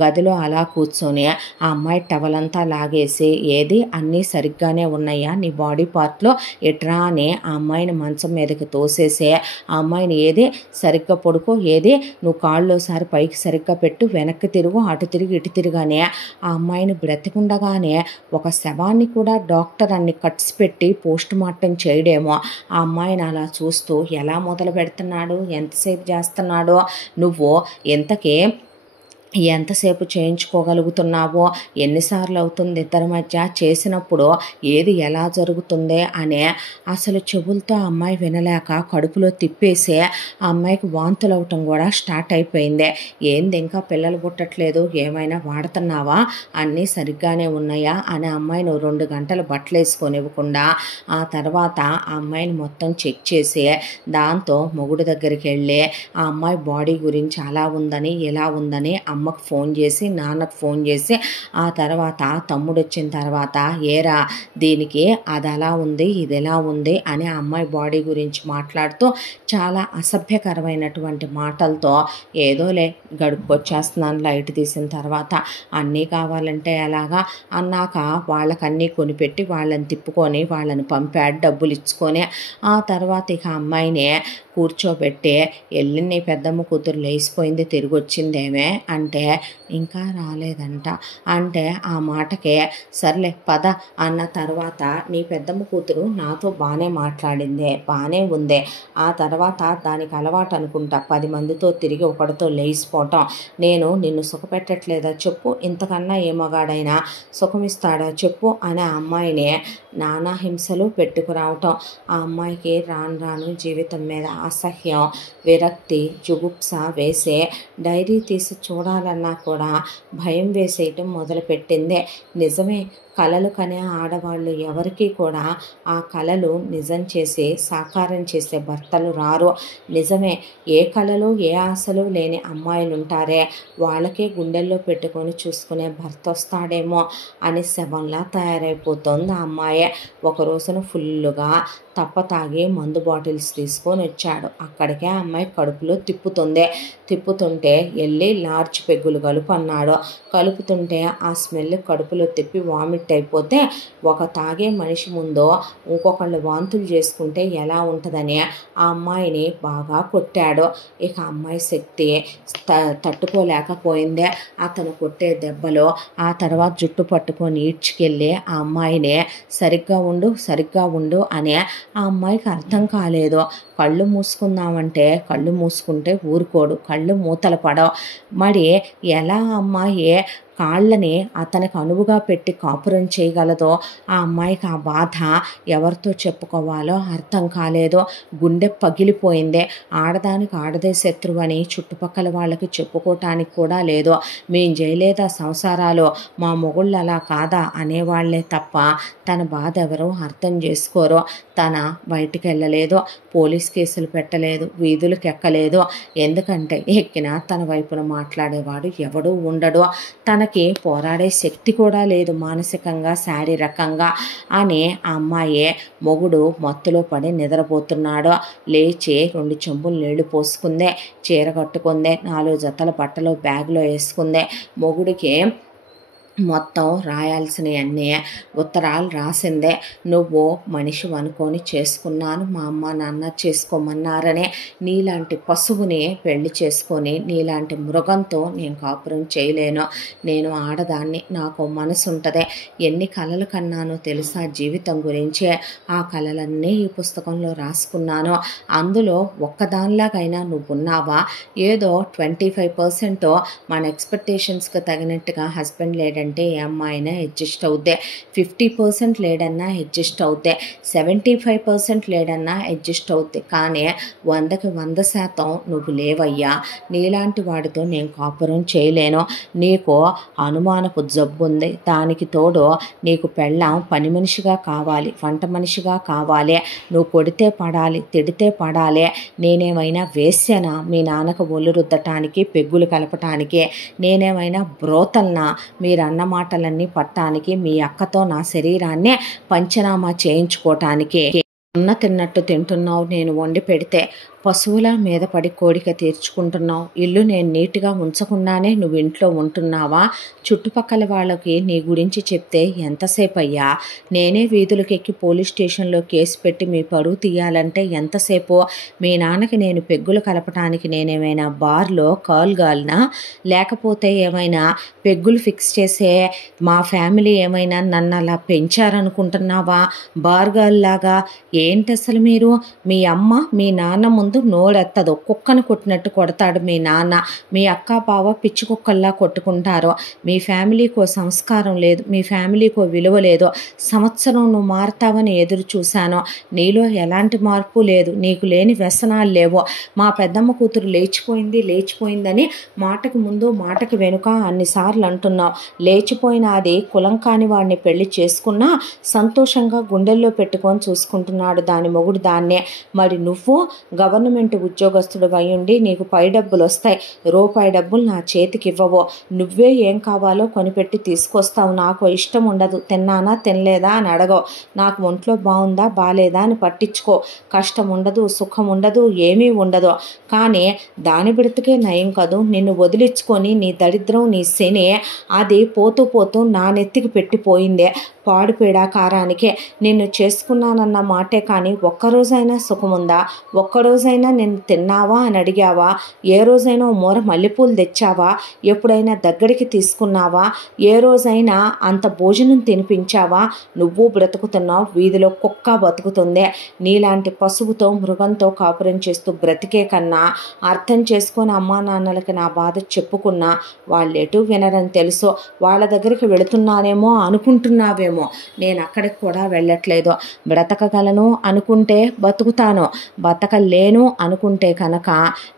గదిలో అలా కూర్చొని ఆ అమ్మాయి టవలంతా లాగేసి ఏది అన్నీ సరిగ్గానే ఉన్నాయా నీ బాడీ పార్ట్లో ఎట్రా అని ఆ అమ్మాయిని మంచం మీదకి తోసేసే ఆ అమ్మాయిని ఏది సరిగ్గా పడుకో, ఏది నువ్వు కాళ్ళోసారి పైకి సరిగ్గా పెట్టు, వెనక్కి తిరుగు, అటు తిరిగి ఇటు తిరుగానే ఆ అమ్మాయిని బ్రతికుండగానే ఒక శవాన్ని కూడా డాక్టర్ అన్ని కట్స్ పెట్టి పోస్ట్ మార్టం చేయడేమో. ఆ అమ్మాయిని అలా చూస్తూ ఎలా మొదలు పెడుతున్నాడు, ఎంతసేపు చేస్తున్నాడో, నువ్వు ఎంతసేపు చేయించుకోగలుగుతున్నావో, ఎన్నిసార్లు అవుతుంది ఇద్దరి మధ్య, చేసినప్పుడు ఏది ఎలా జరుగుతుందే అనే అసలు చెవులతో ఆ అమ్మాయి వినలేక కడుపులో తిప్పేసి ఆ అమ్మాయికి వాంతులు అవటం కూడా స్టార్ట్ అయిపోయింది. ఏంది ఇంకా పిల్లలు పుట్టట్లేదు, ఏమైనా వాడుతున్నావా, అన్నీ సరిగ్గానే ఉన్నాయా అని అమ్మాయిని 2 గంటలు బట్టలు వేసుకొని ఇవ్వకుండా ఆ తర్వాత ఆ అమ్మాయిని మొత్తం చెక్ చేసి దాంతో మొగుడు దగ్గరికి వెళ్ళి ఆ అమ్మాయి బాడీ గురించి అలా ఉందని ఇలా ఉందని అమ్మకు ఫోన్ చేసి నాన్నకు ఫోన్ చేసి ఆ తర్వాత తమ్ముడు వచ్చిన తర్వాత ఏరా దీనికి అది అలా ఉంది ఇది ఎలా ఉంది అని ఆ అమ్మాయి బాడీ గురించి మాట్లాడుతూ చాలా అసభ్యకరమైనటువంటి మాటలతో ఏదోలే గడుపుకొచ్చేస్తున్నాను లైట్ తీసిన తర్వాత, అన్నీ కావాలంటే ఎలాగా అన్నాక వాళ్ళకన్నీ కొనిపెట్టి వాళ్ళని తిప్పుకొని వాళ్ళని పంపాడు డబ్బులు ఇచ్చుకొని. ఆ తర్వాత ఇక అమ్మాయిని కూర్చోబెట్టి నీ పెద్దమ్మ కూతురు లేచిపోయింది తిరిగి వచ్చిందేమే అంటే అంటే ఇంకా రాలేదంట. అంటే ఆ మాటకే సర్లే పద అన్న తర్వాత నీ పెద్దమ్మ కూతురు నాతో బాగానే మాట్లాడిందే, బాగానే ఉందే, ఆ తర్వాత దానికి అలవాటు అనుకుంటా 10 మందితో తిరిగి ఒకటితో లేచిపోవటం. నేను నిన్ను సుఖపెట్టట్లేదా చెప్పు, ఇంతకన్నా ఏ మగాడైనా సుఖమిస్తాడా చెప్పు అనే అమ్మాయిని నానా హింసలు పెట్టుకురావటం. ఆ అమ్మాయికి రాను రాను జీవితం మీద అసహ్యం, విరక్తి, జుగుప్స వేసే డైరీ తీసి చూడాలన్నా కూడా భయం వేసేయటం మొదలుపెట్టింది. నిజమే, కలలు కనే ఆడవాళ్ళు ఎవరికీ కూడా ఆ కలలు నిజం చేసి సాకారం చేసే భర్తలు రారు. నిజమే, ఏ కలలు ఏ ఆశలు లేని అమ్మాయిలు ఉంటారే వాళ్ళకే గుండెల్లో పెట్టుకొని చూసుకునే భర్త వస్తాడేమో అని శవంలా తయారైపోతుంది ఆ అమ్మాయే. ఒక రోజున ఫుల్లుగా తప్పతాగి మందు బాటిల్స్ తీసుకొని వచ్చాడు. అక్కడికే ఆ అమ్మాయి కడుపులో తిప్పుతుంటే వెళ్ళి లార్జ్ పెగ్గులు కలుపు అన్నాడు. కలుపుతుంటే ఆ స్మెల్ కడుపులో తిప్పి వామిట్ అయిపోతే ఒక తాగే మనిషి ముందు ఇంకొకళ్ళు వాంతులు చేసుకుంటే ఎలా ఉంటుందని ఆ అమ్మాయిని బాగా కొట్టాడు. ఇక అమ్మాయి శక్తి తట్టుకోలేకపోయిందే. అతను కొట్టే దెబ్బలో ఆ తర్వాత జుట్టు పట్టుకొని ఈడ్చుకెళ్ళి ఆ అమ్మాయిని సరిగ్గా ఉండు అని ఆ అమ్మాయికి అర్థం కాలేదు. కళ్ళు మూసుకుందామంటే కళ్ళు మూసుకుంటే ఊరుకోడు, కళ్ళు మూతలు పడవు. మరి ఎలా అమ్మాయి కాళ్ళని అతనికి అనువుగా పెట్టి కాపురం చేయగలదో ఆ అమ్మాయికి ఆ బాధ ఎవరితో చెప్పుకోవాలో అర్థం కాలేదు. గుండె పగిలిపోయింది. ఆడదానికి ఆడదే శత్రువు అని చుట్టుపక్కల వాళ్ళకి చెప్పుకోవటానికి కూడా లేదు. మేం చేయలేదా సంసారాలు, మా మొగుళ్ళు అలా కాదా అనేవాళ్లే తప్ప తన బాధ ఎవరో అర్థం చేసుకోరు. తన బయటికి వెళ్ళలేదు, పోలీస్ కేసులు పెట్టలేదు, వీధులకు ఎక్కలేదు. ఎందుకంటే ఎక్కినా తన వైపున మాట్లాడేవాడు ఎవడూ ఉండడు, తనకి పోరాడే శక్తి కూడా లేదు మానసికంగా శారీరకంగా అని ఆ అమ్మాయి మొగుడు మత్తులో పడి నిద్రపోతున్నాడు. లేచి 2 చెంబులు నీళ్లు పోసుకుందే, చీర కట్టుకుందే, 4 జతల బట్టలు బ్యాగ్లో వేసుకుందే. మొగుడికి మొత్తం రాయాల్సినవన్నీ ఉత్తరాలు రాసిందే. నువ్వు మనిషి అనుకొని చేసుకున్నాను, మా అమ్మ నాన్న చేసుకోమన్నారనే నీలాంటి పశువుని పెళ్లి చేసుకొని నీలాంటి మృగంతో నేను కాపురం చేయలేను. నేను ఆడదాన్ని, నాకు మనసు ఉంటుంది. ఎన్ని కలలు కన్నానో తెలుసా జీవితం గురించి. ఆ కలలన్నీ ఈ పుస్తకంలో రాసుకున్నాను. అందులో ఒక్కదానిలాగైనా నువ్వు ఉన్నావా? ఏదో 25% మన ఎక్స్పెక్టేషన్స్కి తగినట్టుగా హస్బెండ్ లేడంటే ఏ అమ్మాయినా అడ్జస్ట్ అవుద్దే, 50% లేడన్నా అడ్జస్ట్ అవుద్దే, 75% లేడన్నా అడ్జస్ట్ అవుద్ది. కానీ 100కి 100% నువ్వు లేవయ్యా. నీలాంటి వాడితో నేను కాపురం చేయలేను. నీకు అనుమానపు జబ్బు ఉంది, దానికి తోడు నీకు పెళ్ళాం పని మనిషిగా కావాలి, వంట మనిషిగా కావాలి. నువ్వు కొడితే పడాలి, తిడితే పడాలి. నేనేమైనా వేశ్యనా మీ నాన్నకు ఒళ్ళు రుద్దటానికి, పెగ్గులు కలపటానికి? నేనేమైనా బ్రోతల్నా మీరు అన్న మాటలన్నీ పట్టానికి, మీ అక్కతో నా శరీరాన్నే పంచనామా చేయించుకోవటానికి? తిన్నట్టు తింటున్నావు, నేను వండి పెడితే పశువుల మీద పడి కోరిక తీర్చుకుంటున్నావు. ఇల్లు నేను నీట్గా ఉంచకుండానే నువ్వు ఇంట్లో ఉంటున్నావా? చుట్టుపక్కల వాళ్ళకి నీ గురించి చెప్తే ఎంతసేపు అయ్యా? నేనే వీధులకు ఎక్కి పోలీస్ స్టేషన్లో కేసు పెట్టి మీ పరువు తీయాలంటే ఎంతసేపు? మీ నాన్నకి నేను పెగ్గులు కలపటానికి నేనేమైనా బార్లో కాల్ గాల్నా? లేకపోతే ఏమైనా పెగ్గులు ఫిక్స్ చేసే మా ఫ్యామిలీ ఏమైనా నన్ను అలా పెంచారనుకుంటున్నావా? బార్ గర్ల్ లాగా ఏంటి అసలు మీరు? మీ అమ్మ మీ నాన్న ముందు నోరెత్తదు, కుక్కను కొట్టినట్టు కొడతాడు మీ నాన్న. మీ అక్క బావ పిచ్చి కుక్కల్లా కొట్టుకుంటారు. మీ ఫ్యామిలీకో సంస్కారం లేదు, మీ ఫ్యామిలీకో విలువ లేదు. సంవత్సరం నువ్వు మారుతావని ఎదురు చూశాను, నీలో ఎలాంటి మార్పు లేదు, నీకు లేని వ్యసనాలు లేవు. మా పెద్దమ్మ కూతురు లేచిపోయిందని మాటకు ముందు మాటకు వెనుక అన్నిసార్లు అంటున్నావు. లేచిపోయిన అది కులం కాని వాడిని పెళ్లి చేసుకున్నా సంతోషంగా గుండెల్లో పెట్టుకొని చూసుకుంటున్నాడు దాని మొగుడు దాన్నే. మరి నువ్వు గవర్నమెంట్ ఉద్యోగస్తుడు అయ్యుండి నీకు పై డబ్బులు వస్తాయి, రూపాయి డబ్బులు నా చేతికి ఇవ్వవు. నువ్వే ఏం కావాలో కొనిపెట్టి తీసుకొస్తావు. నాకు ఇష్టం ఉండదు, తిన్నానా తినలేదా అని అడగవు. నాకు ఒంట్లో బాగుందా బాలేదా అని పట్టించుకో. కష్టం ఉండదు, సుఖం ఉండదు, ఏమీ ఉండదు. కానీ దాని బ్రతికే నయం కదూ. నిన్ను వదిలించుకొని నీ దరిద్రం నీ శని అది పోతూ నా నెత్తికి పెట్టిపోయిందే. పాడు పీడాకారానికే నిన్ను చేసుకున్నానన్న మాటే కానీ ఒక్కరోజైనా సుఖముందా? ఒక్కరోజైనా రోజైనా నేను తిన్నావా అని అడిగావా? ఏ రోజైనా ఓ మూర మల్లెపూలు తెచ్చావా? ఎప్పుడైనా దగ్గరికి తీసుకున్నావా? ఏ రోజైనా అంత భోజనం తినిపించావా? నువ్వు బ్రతుకుతున్నావు, వీధిలో కుక్క బతుకుతుందే. నీలాంటి పశువుతో మృగంతో కాపురం చేస్తూ బ్రతికే కన్నా అర్థం చేసుకొని అమ్మా నాన్నలకి నా బాధ చెప్పుకున్నా వాళ్ళు ఎటు వినరని తెలుసు. వాళ్ళ దగ్గరికి వెళుతున్నానేమో అనుకుంటున్నావేమో, నేను అక్కడికి కూడా వెళ్ళట్లేదు. బ్రతకగలను అనుకుంటే బతుకుతాను, బతకలేను అనుకుంటే కనుక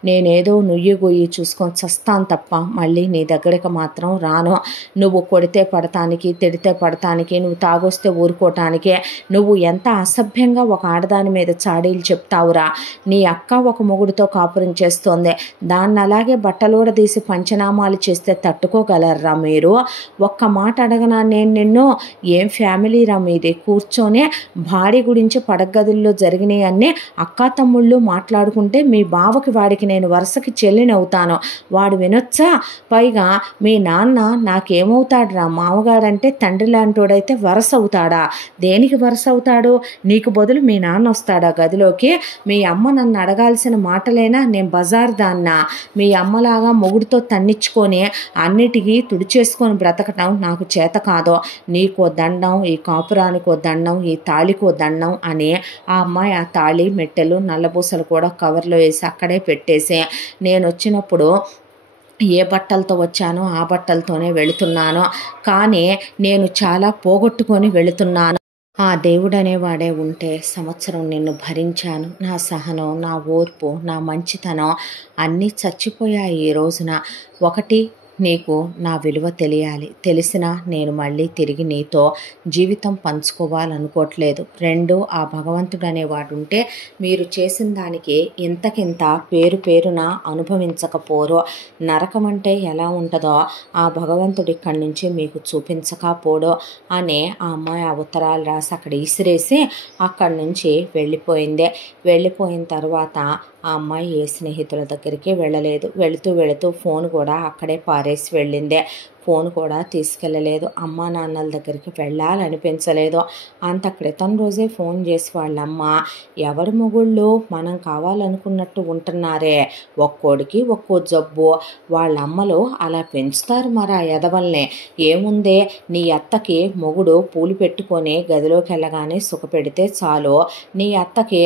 నేనేదో నుయ్యి గొయ్యి చూసుకొని చస్తాను తప్ప మళ్ళీ నీ దగ్గరికి మాత్రం రాను. నువ్వు కొడితే పడటానికి, తిడితే పడటానికి, నువ్వు తాగొస్తే ఊరుకోవటానికే నువ్వు ఎంత అసభ్యంగా ఒక ఆడదాని మీద చాడీలు చెప్తావురా. నీ అక్క ఒక మొగుడితో కాపురం చేస్తోంది, దాన్ని అలాగే బట్టలోడ తీసి పంచనామాలు చేస్తే తట్టుకోగలరా మీరు? ఒక్క మాట అడగనా నేను నిన్ను? ఏం ఫ్యామిలీరా మీది? కూర్చొని భార్య గురించి పడగదుల్లో జరిగినాయి అన్నీ అక్కా తమ్ముళ్ళు మాట్లాడుకుంటే మీ బావకి వాడికి నేను వరుసకి చెల్లినవుతాను, వాడు వినొచ్చా? పైగా మీ నాన్న నాకేమవుతాడురా? మామగారంటే తండ్రి లాంటోడైతే వరస అవుతాడా? దేనికి వరస అవుతాడు? నీకు బదులు మీ నాన్న వస్తాడా గదిలోకి? మీ అమ్మ నన్ను అడగాల్సిన మాటలేనా? నేను బజార్ దాన్నా? మీ అమ్మలాగా మొగుడితో తన్నిచ్చుకొని అన్నిటికీ తుడిచేసుకొని బ్రతకటం నాకు చేత కాదు. నీకో దండం, ఈ కాపురానికో దండం, ఈ తాళికో దండం అని ఆ అమ్మాయి ఆ తాళి, మెట్టెలు, నల్లబూసలు కూడా కవర్లో వేసి అక్కడే పెట్టేసి నేను వచ్చినప్పుడు ఏ బట్టలతో వచ్చానో ఆ బట్టలతోనే వెళుతున్నాను. కానీ నేను చాలా పోగొట్టుకొని వెళుతున్నాను. ఆ దేవుడనేవాడే ఉంటే సంవత్సరం నిన్ను భరించాను. నా సహనం, నా ఓర్పు, నా మంచితనం అన్నీ చచ్చిపోయాయి ఈ రోజున. ఒకటి, నీకు నా విలువ తెలియాలి. తెలిసినా నేను మళ్ళీ తిరిగి నీతో జీవితం పంచుకోవాలనుకోవట్లేదు. రెండు, ఆ భగవంతుడు అనేవాడు ఉంటే మీరు చేసిన దానికి ఇంతకింత పేరు పేరున అనుభవించకపోరు. నరకం అంటే ఎలా ఉంటుందో ఆ భగవంతుడి ఇక్కడి నుంచి మీకు చూపించకపోడు అని ఆ అమ్మాయి ఆ ఉత్తరాలు రాసి అక్కడ ఇసిరేసి అక్కడి నుంచి వెళ్ళిపోయింది. వెళ్ళిపోయిన తర్వాత ఆ అమ్మాయి ఏ స్నేహితుల దగ్గరికి వెళ్ళలేదు. వెళుతూ ఫోన్ కూడా అక్కడే పారేసి వెళ్ళిందే. ఫోన్ కూడా తీసుకెళ్ళలేదు. అమ్మా నాన్నల దగ్గరికి వెళ్ళాలనిపించలేదు. అంత క్రితం రోజే ఫోన్ చేసి వాళ్ళమ్మ, ఎవరి మొగుళ్ళు మనం కావాలనుకున్నట్టు ఉంటున్నారే, ఒక్కోడికి ఒక్కో జబ్బు, వాళ్ళమ్మలు అలా పెంచుతారు మరి ఆ ఎదవల్ని. ఏముందే, నీ అత్తకి మొగుడు పూలు పెట్టుకొని గదిలోకి వెళ్ళగానే సుఖపెడితే చాలు, నీ అత్తకి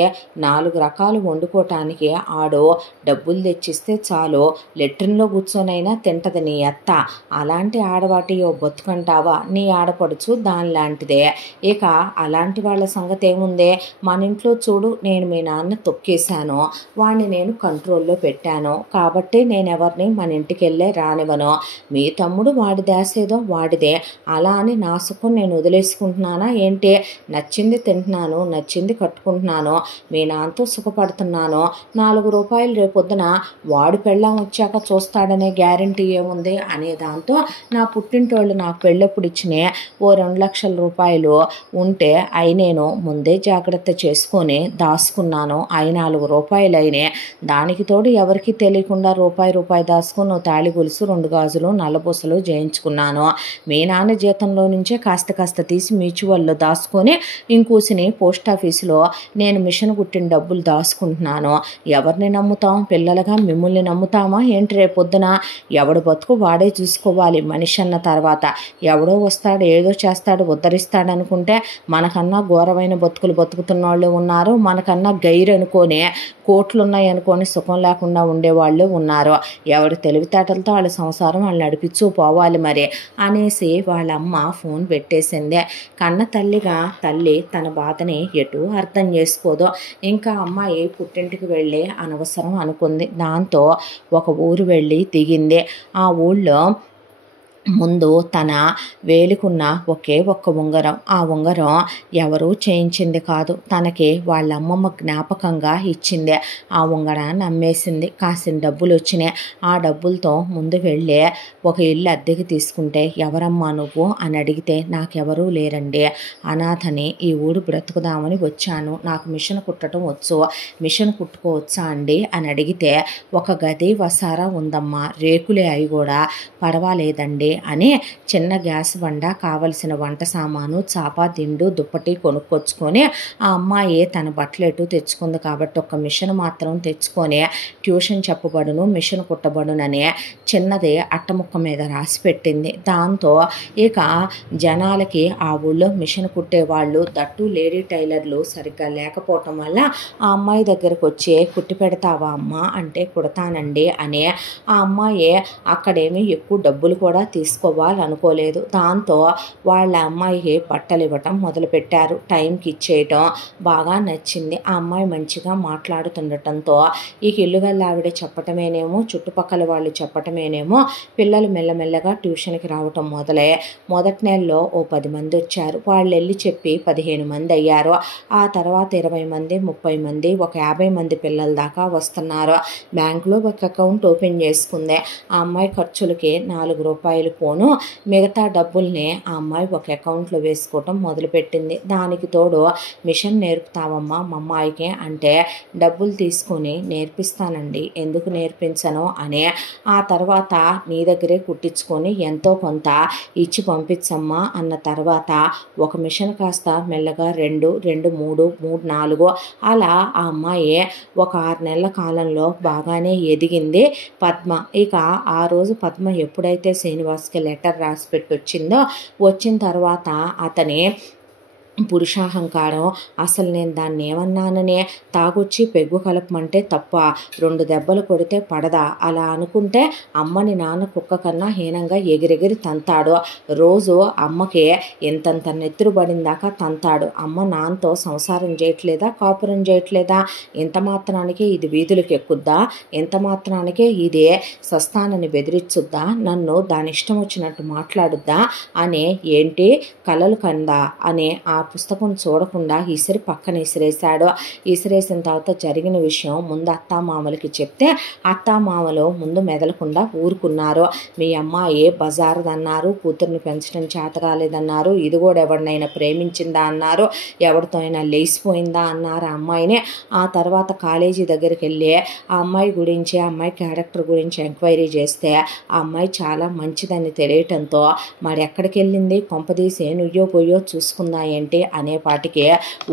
4 రకాలు వండుకోవటానికి ఆడు డబ్బులు తెచ్చిస్తే చాలు, లెట్రిన్లో కూర్చొనైనా తింటది నీ అత్త. అలాంటి ఆడవాటి ఓ బతుకంటావా? నీ ఆడపడుచు దానిలాంటిదే. ఇక అలాంటి వాళ్ళ సంగతి ఏముందే? మన ఇంట్లో చూడు, నేను మీ నాన్న తొక్కేశాను, వాడిని నేను కంట్రోల్లో పెట్టాను కాబట్టి నేను ఎవరిని మన ఇంటికి వెళ్ళే రానివ్వను. మీ తమ్ముడు వాడి దాసేదో వాడిదే, అలా అని నా సుఖం నేను వదిలేసుకుంటున్నానా ఏంటి? నచ్చింది తింటున్నాను, నచ్చింది కట్టుకుంటున్నాను, మీ నాన్నతో సుఖపడుతున్నాను. 4 రూపాయలు రేపొద్దున వాడు పెళ్ళాం వచ్చాక చూస్తాడనే గ్యారంటీ ఏముంది అనే దాంతో నా పుట్టింటోళ్ళు నాకు పెళ్ళప్పుడు ఇచ్చినే ఓ 2 లక్షల రూపాయలు ఉంటే అవి నేను ముందే జాగ్రత్త చేసుకొని దాచుకున్నాను. అవి 4 రూపాయలు అయినాయి. దానికి తోడు ఎవరికి తెలియకుండా రూపాయి దాచుకొని ఓ తాళి గొలుసు, 2 గాజులు, నల్లబూసలు చేయించుకున్నాను. మీ నాన్న జీతంలో నుంచే కాస్త తీసి మ్యూచువల్లో దాచుకొని ఇంకూసిని పోస్ట్ ఆఫీసులో నేను మిషన్ కుట్టిన డబ్బులు దాచుకుంటున్నాను. ఎవరిని నమ్ముతాం? పిల్లలుగా మిమ్మల్ని నమ్ముతామా ఏంటి? రేపొద్దున ఎవడు బతుకు వాడే చూసుకోవాలి. మనిషి అన్న తర్వాత ఎవడో వస్తాడు, ఏదో చేస్తాడు, ఉద్ధరిస్తాడు అనుకుంటే మనకన్నా ఘోరమైన బతుకులు బతుకుతున్న వాళ్ళు ఉన్నారు. మనకన్నా గైరు అనుకొని, కోట్లు ఉన్నాయి అనుకొని సుఖం లేకుండా ఉండేవాళ్ళు ఉన్నారు. ఎవరి తెలివితేటలతో వాళ్ళ సంసారం వాళ్ళు నడిపించు పోవాలి మరి అనేసి వాళ్ళమ్మ ఫోన్ పెట్టేసిందే. కన్న తల్లిగా తల్లి తన బాధని ఎటు అర్థం చేసుకోదు. ఇంకా అమ్మాయి పుట్టింటికి వెళ్ళి అనవసరం అనుకుంది. దాంతో ఒక ఊరు వెళ్ళి దిగింది. ఆ ఊళ్ళో ముందు తన వేలుకున్న ఒకే ఒక్క ఉంగరం, ఆ ఉంగరం ఎవరూ చేయించింది కాదు, తనకి వాళ్ళ అమ్మమ్మ జ్ఞాపకంగా ఇచ్చింది. ఆ ఉంగరాన్ని అమ్మేసింది. కాసిన డబ్బులు వచ్చినాయి. ఆ డబ్బులతో ముందు వెళ్ళి ఒక ఇల్లు అద్దెకి తీసుకుంటే, ఎవరమ్మా నువ్వు అని అడిగితే, నాకెవరూ లేరండి, అనాథని, ఈ ఊరు బ్రతుకుదామని వచ్చాను, నాకు మిషన్ కుట్టడం వచ్చు, మిషన్ కుట్టుకోవచ్చా అండి అని అడిగితే, ఒక గది వసారా ఉందమ్మా, రేకులే అవి కూడా, పర్వాలేదండి అని చిన్న గ్యాస్ బండ, కావలసిన వంట సామాను, చాప, దిండు, దుప్పటి కొనుక్కొచ్చుకొని ఆ అమ్మాయి తన బట్టలెటు తెచ్చుకుంది కాబట్టి ఒక మిషన్ మాత్రం తెచ్చుకొని ట్యూషన్ చెప్పబడును, మిషన్ కుట్టబడునని చిన్నది అట్టముక్క మీద రాసి పెట్టింది. దాంతో ఇక జనాలకి ఆ ఊళ్ళో మిషన్ కుట్టేవాళ్ళు, దట్టు లేడీ టైలర్లు సరిగ్గా లేకపోవటం వల్ల ఆ అమ్మాయి దగ్గరకు వచ్చి కుట్టి పెడతావా అమ్మ అంటే కుడతానండి అని ఆ అమ్మాయి అక్కడేమీ ఎక్కువ డబ్బులు కూడా తీసుకోవాలనుకోలేదు. దాంతో వాళ్ళ అమ్మాయికి బట్టలు ఇవ్వటం మొదలుపెట్టారు. టైంకి ఇచ్చేయటం బాగా నచ్చింది. ఆ అమ్మాయి మంచిగా మాట్లాడుతుండటంతో ఈ ఇల్లుగల్ల ఆవిడ చెప్పటమేనేమో, చుట్టుపక్కల వాళ్ళు చెప్పటమేనేమో పిల్లలు మెల్లమెల్లగా ట్యూషన్కి రావటం మొదటి నెలలో ఓ 10 మంది వచ్చారు. వాళ్ళు వెళ్ళి చెప్పి 15 మంది అయ్యారు. ఆ తర్వాత 20 మంది, 30 మంది, ఒక 50 మంది పిల్లల దాకా వస్తున్నారు. బ్యాంకులో ఒక అకౌంట్ ఓపెన్ చేసుకుంది. ఆ అమ్మాయి ఖర్చులకి 4 రూపాయలు పోను మిగతా డబ్బుల్ని ఆ అమ్మాయి ఒక అకౌంట్లో వేసుకోవటం మొదలుపెట్టింది. దానికి తోడు మిషన్ నేర్పుతావమ్మా మా అమ్మాయికి అంటే డబ్బులు తీసుకొని నేర్పిస్తానండి, ఎందుకు నేర్పించను అని ఆ తర్వాత నీ దగ్గరే కుట్టించుకొని ఎంతో కొంత ఇచ్చి పంపించమ్మా అన్న తర్వాత ఒక మిషన్ కాస్త మెల్లగా 2, 3, 4 అలా ఆ అమ్మాయి ఒక 6 నెలల కాలంలో బాగానే ఎదిగింది పద్మ. ఇక ఆ రోజు పద్మ ఎప్పుడైతే శ్రీనివాస్కి లెటర్ రాసి పెట్టి వచ్చిన తర్వాత అతని పురుషాహంకారం, అసలు నేను దాన్ని ఏమన్నాననే, తాగొచ్చి పెగ్గు కలపమంటే తప్ప, 2 దెబ్బలు కొడితే పడదా, అలా అనుకుంటే అమ్మని నాన్న కుక్క కన్నా హీనంగా ఎగిరెగిరి తంతాడు. రోజు అమ్మకి ఎంతంత నెత్తురు పడిందాకా తంతాడు. అమ్మ నాన్నతో సంసారం చేయట్లేదా, కాపురం చేయట్లేదా, ఎంత మాత్రానికి ఇది వీధులకు ఎక్కుద్దా, ఎంత మాత్రానికే ఇది సస్తానని బెదిరించుద్దా, నన్ను దాని ఇష్టం వచ్చినట్టు మాట్లాడుద్దా అని ఏంటి కలలు కందా అని ఆ పుస్తకం చూడకుండా పక్కన ఇసిరేశాడు. ఇసిరేసిన తర్వాత జరిగిన విషయం ముందు అత్తామామలకి చెప్తే అత్తామామలు ముందు మెదలకుండా ఊరుకున్నారు. మీ అమ్మాయి బజారుదన్నారు, కూతుర్ని పెంచడం చేత కాలేదన్నారు, ఇది కూడా ఎవరినైనా ప్రేమించిందా అన్నారు, ఎవరితో అయినా లేచిపోయిందా అన్నారు ఆ అమ్మాయిని. ఆ తర్వాత కాలేజీ దగ్గరికి వెళ్ళి ఆ అమ్మాయి గురించి, ఆ అమ్మాయి క్యారెక్టర్ గురించి ఎంక్వైరీ చేస్తే ఆ అమ్మాయి చాలా మంచిదని తెలియటంతో మరి ఎక్కడికి వెళ్ళింది, కొంపదీసి నుయ్యో పొయ్యో చూసుకుందా ఏంటి అనేపాటికి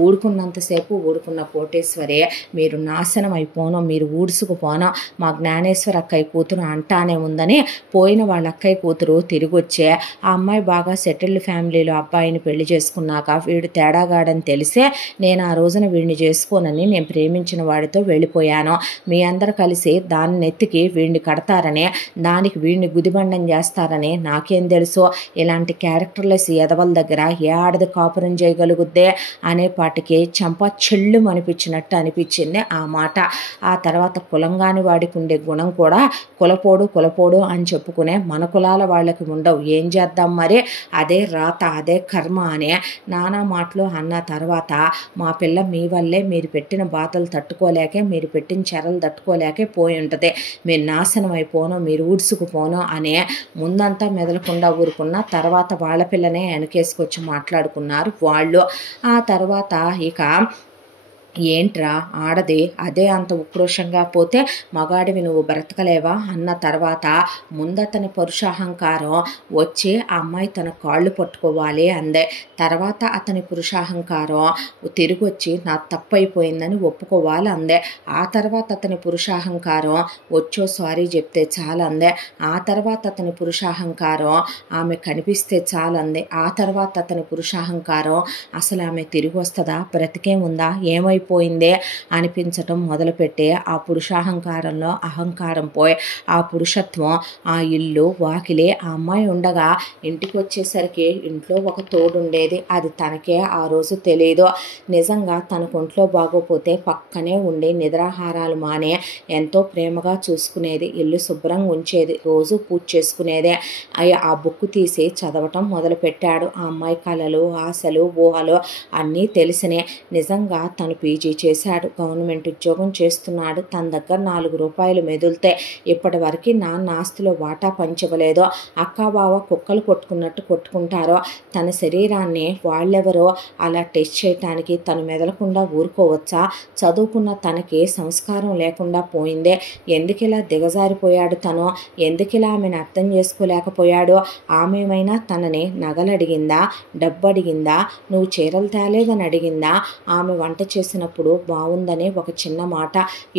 ఊడుకున్నంతసేపు ఊడుకున్న కోటేశ్వరి మీరు నాశనం అయిపోను, మీరు ఊడ్చుకుపోను, మా జ్ఞానేశ్వర అక్కయ్య కూతురు అంటానే ఉందని పోయిన వాళ్ళ అక్కయ్య కూతురు తిరిగి వచ్చే ఆ అమ్మాయి బాగా సెటిల్డ్ ఫ్యామిలీలో అబ్బాయిని పెళ్లి చేసుకున్నాక వీడు తేడాగాడని తెలిసే నేను ఆ రోజున వీడిని చేసుకోనని నేను ప్రేమించిన వాడితో వెళ్ళిపోయాను. మీ అందరు కలిసి దాన్ని నెత్తికి వీడిని కడతారని, దానికి వీడిని గుదిబండం చేస్తారని నాకేం తెలుసు, ఇలాంటి క్యారెక్టర్లెస్ ఎదవల దగ్గర ఏ ఆడది కాపురం చేయగలుగుద్దే అనేపాటికి చంప చెల్లు అనిపించినట్టు అనిపించింది ఆ మాట. ఆ తర్వాత కులంగాని వాడికి ఉండే గుణం కూడా కులపోడు అని చెప్పుకునే మన కులాల వాళ్ళకి ఉండవు, ఏం చేద్దాం మరి, అదే రాత, అదే కర్మ అనే నానా మాటలు అన్న తర్వాత మా పిల్ల మీ వల్లే, మీరు పెట్టిన బాధలు తట్టుకోలేకే, మీరు పెట్టిన చెరలు తట్టుకోలేకే పోయి ఉంటుంది, మీరు నాశనం అయిపోను, మీరు ఊడ్చుకుపోను అనే ముందంతా మెదలకుండా ఊరుకున్న తర్వాత వాళ్ళ పిల్లనే వెనకేసుకొచ్చి మాట్లాడుకున్నారు వాళ్ళు. ఆ తర్వాత ఇక ఏంట్రా ఆడది అదే అంత ఉక్రోషంగా పోతే మగాడివి నువ్వు బ్రతకలేవా అన్న తర్వాత ముందతని పురుషాహంకారం వచ్చి ఆ అమ్మాయి తన కాళ్ళు పట్టుకోవాలి అందే. తర్వాత అతని పురుషాహంకారం తిరిగి వచ్చి నా తప్పు అయిపోయిందని ఒప్పుకోవాలి అందే. ఆ తర్వాత అతని పురుషాహంకారం వచ్చో సారీ చెప్తే చాలందే. ఆ తర్వాత అతని పురుషాహంకారం ఆమె కనిపిస్తే చాలందే. ఆ తర్వాత అతని పురుషాహంకారం అసలు ఆమె తిరిగి వస్తుందా, బ్రతికే ఉందా, పోయిందే అనిపించటం మొదలుపెట్టే ఆ పురుషాహంకారంలో అహంకారం పోయి ఆ పురుషత్వం, ఆ ఇల్లు వాకిలి ఆ అమ్మాయి ఉండగా ఇంటికి వచ్చేసరికి ఇంట్లో ఒక తోడుండేది, అది తనకే ఆ రోజు తెలియదు. నిజంగా తనకు ఒంట్లో బాగోపోతే పక్కనే ఉండి నిద్రాహారాలు మానే ఎంతో ప్రేమగా చూసుకునేది, ఇల్లు శుభ్రంగా ఉంచేది, రోజు పూజ చేసుకునేదే. ఆ బుక్ తీసి చదవటం మొదలుపెట్టాడు. ఆ అమ్మాయి కళలు, ఆశలు, ఊహలు అన్నీ తెలిసినే. నిజంగా తను పీజీ చేశాడు, గవర్నమెంట్ ఉద్యోగం చేస్తున్నాడు. తన దగ్గర 4 రూపాయలు మెదులితే ఇప్పటి వరకు నాన్న ఆస్తిలో వాటా పంచవలేదో, అక్కా బావ కుక్కలు కొట్టుకున్నట్టు కొట్టుకుంటారో, తన శరీరాన్ని వాళ్ళెవరో అలా టెస్ట్ చేయటానికి తను మెదలకుండా ఊరుకోవచ్చా? చదువుకున్న తనకి సంస్కారం లేకుండా పోయిందే. ఎందుకిలా దిగజారిపోయాడు తను? ఎందుకిలా ఆమెను అర్థం చేసుకోలేకపోయాడో? ఆమెమైనా తనని నగలడిగిందా, డబ్బు అడిగిందా, నువ్వు చీరలు తేలేదని అడిగిందా? ఆమె వంట చేసినప్పుడు బాగుందనే ఒక చిన్న మాట.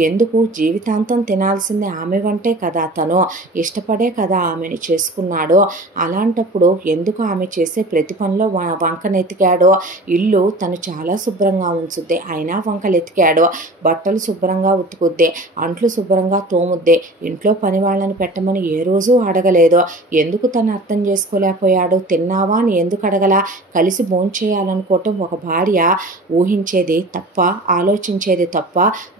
ఎందుకు? జీవితాంతం తినాల్సిందే ఆమె వంటే కదా, తను ఇష్టపడే కదా ఆమెను చేసుకున్నాడో. అలాంటప్పుడు ఎందుకు ఆమె చేసే ప్రతి పనిలో వంకనెతికాడో? ఇల్లు తను చాలా శుభ్రంగా ఉంచుద్ది, అయినా వంకలెతికాడో. బట్టలు శుభ్రంగా ఉతుకుద్ది, అంట్లు శుభ్రంగా తోముద్ది, ఇంట్లో పని వాళ్ళని పెట్టమని ఏ రోజు అడగలేదో. ఎందుకు తను అర్థం చేసుకోలేకపోయాడు? తిన్నావా అని ఎందుకు అడగలా? కలిసి భోంచేయాలనుకోవటం ఒక భార్య ఊహించేది తప్ప, ఆలోచించేది తప్ప,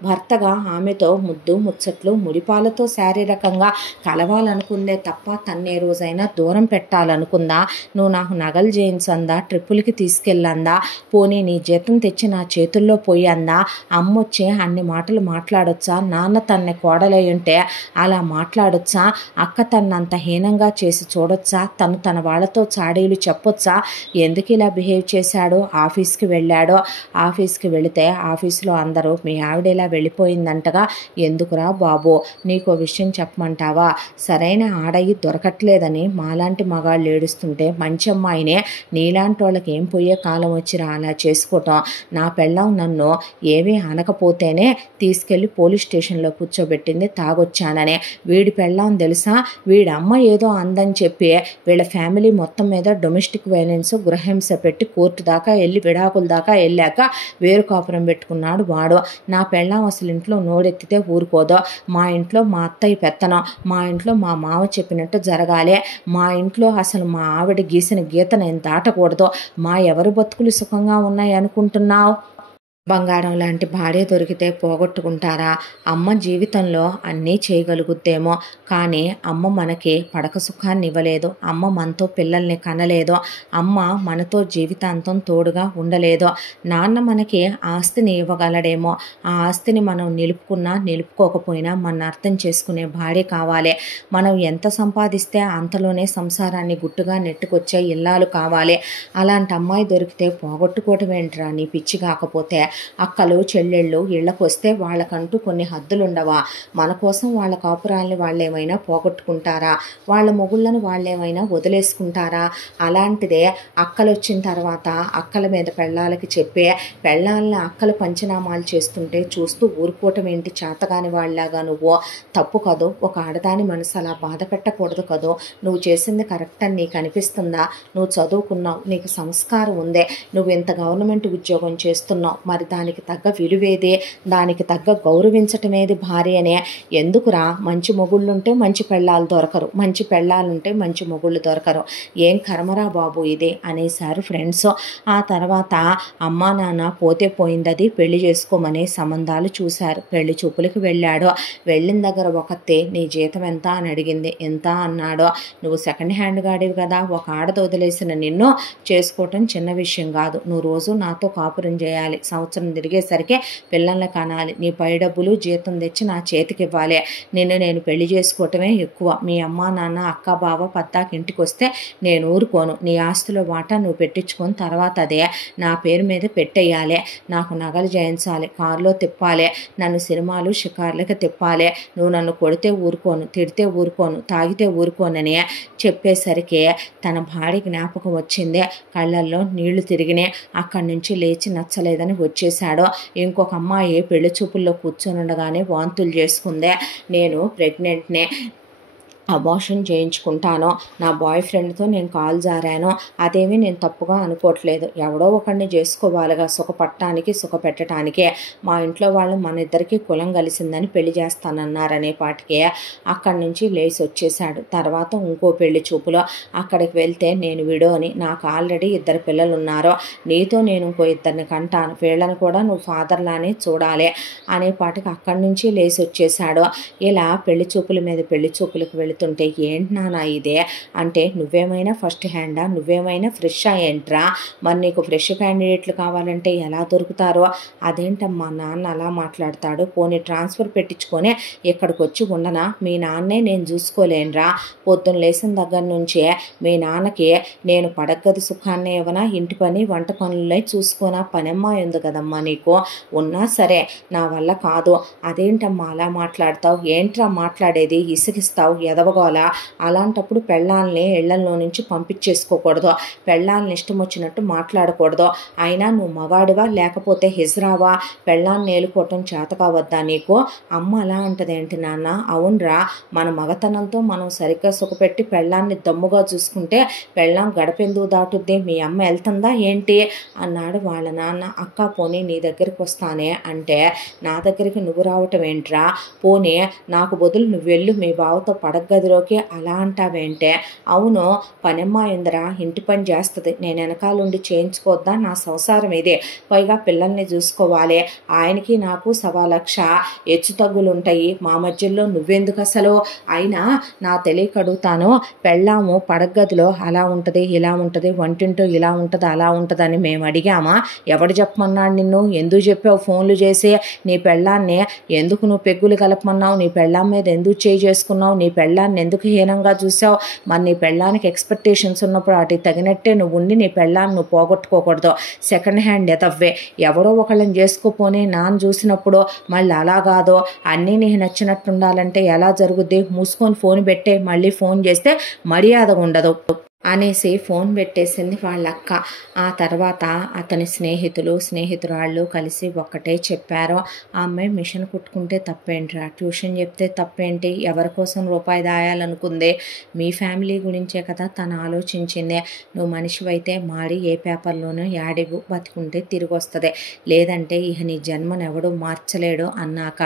భర్తగా ఆమెతో ముద్దు ముచ్చట్లు ముడిపాలతో శారీరకంగా కలవాలనుకుందే తప్ప తన్నే రోజైనా దూరం పెట్టాలనుకుందా? నువ్వు నాకు నగలు చేయించందా? ట్రిప్పులకి తీసుకెళ్ళందా? పోనీ నీ జీతం తెచ్చి నా చేతుల్లో పోయి అందా? అమ్మొచ్చే అన్ని మాటలు మాట్లాడొచ్చా? నాన్న తన్నే కోడలై ఉంటే అలా మాట్లాడొచ్చా? అక్క తన్నంత హీనంగా చేసి చూడొచ్చా? తను తన వాళ్ళతో చాడీలు చెప్పొచ్చా? ఎందుకు ఇలా బిహేవ్ చేశాడో? ఆఫీస్కి వెళ్ళాడో. ఆఫీస్కి వెళితే ఆఫీసులో అందరూ మీ ఆవిడ ఇలా వెళ్ళిపోయిందంటగా. ఎందుకురా బాబు, నీకో విషయం చెప్పమంటావా? సరైన ఆడయి దొరకట్లేదని మాలాంటి మగాళ్ళు ఏడుస్తుంటే మంచి అమ్మాయినే నీలాంటి వాళ్ళకి ఏం పోయే కాలం వచ్చిరా అలా చేసుకోవటం? నా పెళ్ళం నన్ను ఏమీ అనకపోతేనే తీసుకెళ్ళి పోలీస్ స్టేషన్లో కూర్చోబెట్టింది తాగొచ్చాననే. వీడి పెళ్ళం తెలుసా? వీడమ్మ ఏదో అందని చెప్పి వీళ్ళ ఫ్యామిలీ మొత్తం మీద డొమెస్టిక్ వైలెన్స్ గృహహింస పెట్టి కోర్టు దాకా వెళ్ళి విడాకుల దాకా వెళ్ళాక వేరు కాపురం పెట్టుకున్నాడు వాడు. నా పెళ్ళం అసలు ఇంట్లో నోడెత్తితే ఊరుకోదో. మా ఇంట్లో మా అత్తయ్య పెత్తనం, మా ఇంట్లో మా మామ చెప్పినట్టు జరగాలి. మా ఇంట్లో అసలు మా ఆవిడ గీసిన గీత నేను దాటకూడదు. మా ఎవరు బతుకులు సుఖంగా ఉన్నాయి అనుకుంటున్నావు? బంగారం లాంటి భార్య దొరికితే పోగొట్టుకుంటారా? అమ్మ జీవితంలో అన్నీ చేయగలుగుద్దేమో, కానీ అమ్మ మనకి పడక సుఖాన్ని ఇవ్వలేదు. అమ్మ మనతో పిల్లల్ని కనలేదు. అమ్మ మనతో జీవితాంతం తోడుగా ఉండలేదు. నాన్న మనకి ఆస్తిని ఇవ్వగలడేమో, ఆ ఆస్తిని మనం నిలుపుకున్నా నిలుపుకోకపోయినా మన అర్థం చేసుకునే భార్య కావాలి. మనం ఎంత సంపాదిస్తే అంతలోనే సంసారాన్ని గుట్టుగా నెట్టుకొచ్చే ఇల్లాలు కావాలి. అలాంటి అమ్మాయి దొరికితే పోగొట్టుకోవటం ఏంట్రా నీ పిచ్చి కాకపోతే? అక్కలు చెల్లెళ్ళు ఇళ్లకు వస్తే వాళ్ళకంటూ కొన్ని హద్దులుండవా? మన కోసం వాళ్ళ కాపురాలని వాళ్ళేమైనా పోగొట్టుకుంటారా? వాళ్ళ మొగుళ్ళను వాళ్ళేమైనా వదిలేసుకుంటారా? అలాంటిదే అక్కలు వచ్చిన తర్వాత అక్కల మీద పెళ్ళాలకి చెప్పే, పెళ్ళాలని అక్కలు పంచనామాలు చేస్తుంటే చూస్తూ ఊరుకోవటం ఏంటి చేతగాని వాళ్ళలాగా? నువ్వు తప్పు కదూ. ఒక ఆడదాని మనసు అలా బాధ పెట్టకూడదు కదూ. నువ్వు చేసింది కరెక్ట్ అని నీకు అనిపిస్తుందా? నువ్వు చదువుకున్నావు, నీకు సంస్కారం ఉందే, నువ్వు ఇంత గవర్నమెంట్ ఉద్యోగం చేస్తున్నావు, మరి దానికి తగ్గ విలువేదే, దానికి తగ్గ గౌరవించటమేది భార్యనే. ఎందుకురా? మంచి మొగుళ్ళుంటే మంచి పెళ్ళాలు దొరకరు, మంచి పెళ్ళాలుంటే మంచి మొగుళ్ళు దొరకరు. ఏం కర్మరా బాబు ఇది అనేసారు ఫ్రెండ్స్. ఆ తర్వాత అమ్మా నాన్న పోతే పోయిందది, పెళ్లి చేసుకోమని సంబంధాలు చూశారు. పెళ్లి చూపులకు వెళ్ళాడు. వెళ్ళిన దగ్గర ఒకతే నీ జీతం ఎంత అని అడిగింది. ఎంత అన్నాడో. నువ్వు సెకండ్ హ్యాండ్ గాడివి కదా, ఒక ఆడది వదిలేసిన నిన్ను చేసుకోవటం చిన్న విషయం కాదు. నువ్వు రోజు నాతో కాపురం చేయాలి, సంవత్సరం తిరిగేసరికి పిల్లల్ని కనాలి, నీ పై డబ్బులు జీతం తెచ్చి నా చేతికి ఇవ్వాలి. నిన్ను నేను పెళ్లి చేసుకోవటమే ఎక్కువ. మీ అమ్మ నాన్న అక్క బావ పద్దాకి ఇంటికి వస్తే నేను ఊరుకోను. నీ ఆస్తిలో వాటా నువ్వు పెట్టించుకొని తర్వాత అదే నా పేరు మీద పెట్టేయాలి. నాకు నగలు చేయించాలి, కారులో తిప్పాలి, నన్ను సినిమాలు షికార్లకి తిప్పాలి. నువ్వు నన్ను కొడితే ఊరుకోను, తిడితే ఊరుకోను, తాగితే ఊరుకోనని చెప్పేసరికి తన భార్య జ్ఞాపకం వచ్చింది. కళ్ళల్లో నీళ్లు తిరిగినాయి. అక్కడి నుంచి లేచి నచ్చలేదని వచ్చేసాడు. ఇంకొక అమ్మాయి పెళ్లి చూపుల్లో కూర్చొని ఉండగానే వాంతులు చేసుకుందే. నేను ప్రెగ్నెంట్నే, అబార్షన్ చేయించుకుంటాను, నా బాయ్ ఫ్రెండ్తో నేను కాల్ జారాను, అదేమీ నేను తప్పుగా అనుకోవట్లేదు. ఎవడో ఒకడిని చేసుకోవాలిగా, సుఖపట్టడానికి సుఖపెట్టడానికే. మా ఇంట్లో వాళ్ళు మన ఇద్దరికి కులం కలిసిందని పెళ్లి చేస్తానన్నారనే పాటికే అక్కడి నుంచి లేచి వచ్చేసాడు. తర్వాత ఇంకో పెళ్లి చూపులో అక్కడికి వెళ్తే నేను విడోని, నాకు ఆల్రెడీ 2 పిల్లలు ఉన్నారు, నీతో నేను ఇంకో 2ని కంటాను, వీళ్ళని కూడా నువ్వు ఫాదర్లానే చూడాలి అనే పాటికి అక్కడి నుంచి లేచి వచ్చేసాడు. ఇలా పెళ్లి చూపుల మీద పెళ్లి చూపులకు వెళితే వెళ్తుంటే ఏంటి నాన్న ఇదే అంటే, నువ్వేమైనా ఫస్ట్ హ్యాండా, నువ్వేమైనా ఫ్రెష్ ఏంట్రా, మరి నీకు ఫ్రెష్ క్యాండిడేట్లు కావాలంటే ఎలా దొరుకుతారో, అదేంటమ్మా నాన్న అలా మాట్లాడతాడు, పోనీ ట్రాన్స్ఫర్ పెట్టించుకొని ఇక్కడికి వచ్చి ఉండనా, మీ నాన్నే నేను చూసుకోలేనురా, పొద్దున్న లేచిన దగ్గర నుంచే మీ నాన్నకి నేను పడగది సుఖాన్ని ఇవ్వనా, ఇంటి పని వంట పనులే చూసుకోనా, పనమ్మా ఉంది కదమ్మా నీకు, ఉన్నా సరే నా వల్ల కాదు. అదేంటమ్మా అలా మాట్లాడతావు, ఏంట్రా మాట్లాడేది, ఇసుగిస్తావు, ఎదవగోలా, అలాంటప్పుడు పెళ్ళాలని ఇళ్లలో నుంచి పంపించేసుకోకూడదు, పెళ్ళాలని ఇష్టం వచ్చినట్టు మాట్లాడకూడదు, అయినా నువ్వు మగాడివా లేకపోతే హిజ్రావా, పెళ్ళాన్ని నేలుకోవటం చేత కావద్దా నీకు, అమ్మ అలా అంటదేంటి నాన్న, అవునరా మన మగతనంతో మనం సరిగ్గా సుఖపెట్టి పెళ్ళాన్ని దమ్ముగా చూసుకుంటే పెళ్ళాం గడపెందుకు దాటుద్ది, మీ అమ్మ వెళ్తుందా ఏంటి అన్నాడు వాళ్ళ నాన్న. అక్క పోనీ నీ దగ్గరికి వస్తానే అంటే, నా దగ్గరికి నువ్వు రావటం ఏంట్రా, పోనీ నాకు బదులు నువ్వు వెళ్ళు మీ బావతో పడగదిలోకి అలా అంటావేంటే, అవును పనమ్మాయిందిరా ఇంటి పని చేస్తుంది, నేను వెనకాలండి చేయించుకోద్దా, నా సంసారం ఇదే, పైగా పిల్లల్ని చూసుకోవాలి, ఆయనకి నాకు 1,00,000 హెచ్చు తగ్గులు ఉంటాయి, మా మధ్యలో నువ్వెందుకు అసలు, అయినా నా తెలియక అడుగుతాను, పెళ్ళాము పడగదిలో అలా ఉంటుంది ఇలా ఉంటుంది, వంటింటో ఇలా ఉంటుంది అలా ఉంటుందని మేము అడిగామా, ఎవడు చెప్పమన్నాడు నిన్ను, ఎందుకు చెప్పావు ఫోన్లు చేసి, నీ పెళ్ళాన్ని ఎందుకు నువ్వు పెగ్గులు కలపమన్నావు, నీ పెళ్ళాం మీద ఎందుకు చేసుకున్నావు, నీ పెళ్ళాన్ని ఎందుకు హీనంగా చూసావు, మరి నీ పెళ్ళానికి ఎక్స్పెక్టేషన్స్ ఉన్నప్పుడు వాటికి తగినట్టే నువ్వు ఉండి నీ పెళ్ళాన్ని నువ్వు పోగొట్టుకోకూడదు, సెకండ్ హ్యాండ్ ఎదవ్వే, ఎవరో ఒకళ్ళని చేసుకోపోని నాన్న చూసినప్పుడు మళ్ళీ అలా కాదో, అన్నీ నీకు నచ్చినట్టు ఉండాలంటే ఎలా జరుగుద్ది, మూసుకొని ఫోన్ పెట్టే, మళ్ళీ ఫోన్ చేస్తే మర్యాద ఉండదు అనేసి ఫోన్ పెట్టేసింది వాళ్ళ అక్క. ఆ తర్వాత అతని స్నేహితురాళ్ళు కలిసి ఒక్కటే చెప్పారు, ఆ అమ్మాయి మిషన్ కుట్టుకుంటే తప్పేంట్రా, ట్యూషన్ చెప్తే తప్పేంటి, ఎవరి కోసం రూపాయి దాయాలనుకుంది, మీ ఫ్యామిలీ గురించే కదా తను ఆలోచించింది, నువ్వు మనిషివైతే మాడి ఏ పేపర్లోనూ యాడివు, బతికుంటే తిరిగి వస్తుంది, లేదంటే ఇక నీ జన్మనెవడూ మార్చలేడు అన్నాక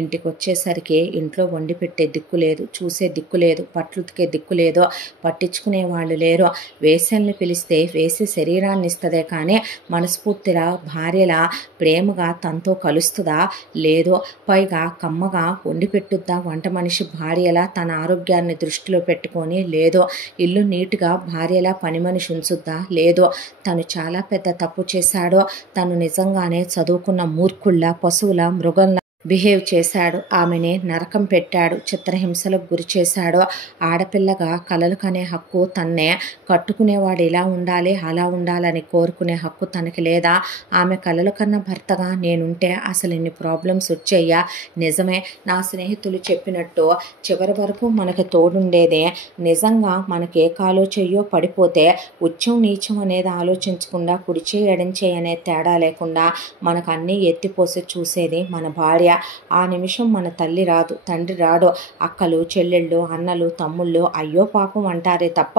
ఇంటికి వచ్చేసరికి ఇంట్లో వండి పెట్టే దిక్కు లేదు, చూసే దిక్కు లేదు, పట్లుతికే దిక్కు లేదు, పట్టించుకునే వాళ్ళు లేరు, వేసల్ని పిలిస్తే వేసే శరీరాన్ని ఇస్తుందే కానీ మనస్ఫూర్తిగా భార్యలా ప్రేమగా తనతో కలుస్తుందా, లేదు, పైగా కమ్మగా వండి పెట్టుద్దా వంట మనిషి భార్యలా తన ఆరోగ్యాన్ని దృష్టిలో పెట్టుకొని, లేదు, ఇల్లు నీట్గా భార్యలా పని మనిషి ఉంచుద్దా, లేదు, తను చాలా పెద్ద తప్పు చేశాడో, తను నిజంగానే చదువుకున్న మూర్ఖుల్లా పశువుల మృగంలా బిహేవ్ చేశాడు, ఆమెని నరకం పెట్టాడు, చిత్రహింసలకు గురి చేశాడు, ఆడపిల్లగా కలలు కనే హక్కు తన్నే, కట్టుకునేవాడు ఇలా ఉండాలి అలా ఉండాలని కోరుకునే హక్కు తనకి లేదా, ఆమె కలలు కన్న భర్తగా నేనుంటే అసలు ఇన్ని ప్రాబ్లమ్స్ వచ్చేయ్యా, నిజమే నా స్నేహితులు చెప్పినట్టు చివరి వరకు మనకు తోడుండేదే, నిజంగా మనకి ఏ కాలో చెయ్యో పడిపోతే ఉచ్చం నీచం అనేది ఆలోచించకుండా కుడిచే ఎడంచే అనే తేడా లేకుండా మనకు అన్నీ ఎత్తిపోసి చూసేది మన భార్య, ఆ నిమిషం మన తల్లి రాదు, తండ్రి రాడు, అక్కలు చెల్లెళ్ళు అన్నలు తమ్ముళ్ళు అయ్యో పాపం అంటారే తప్ప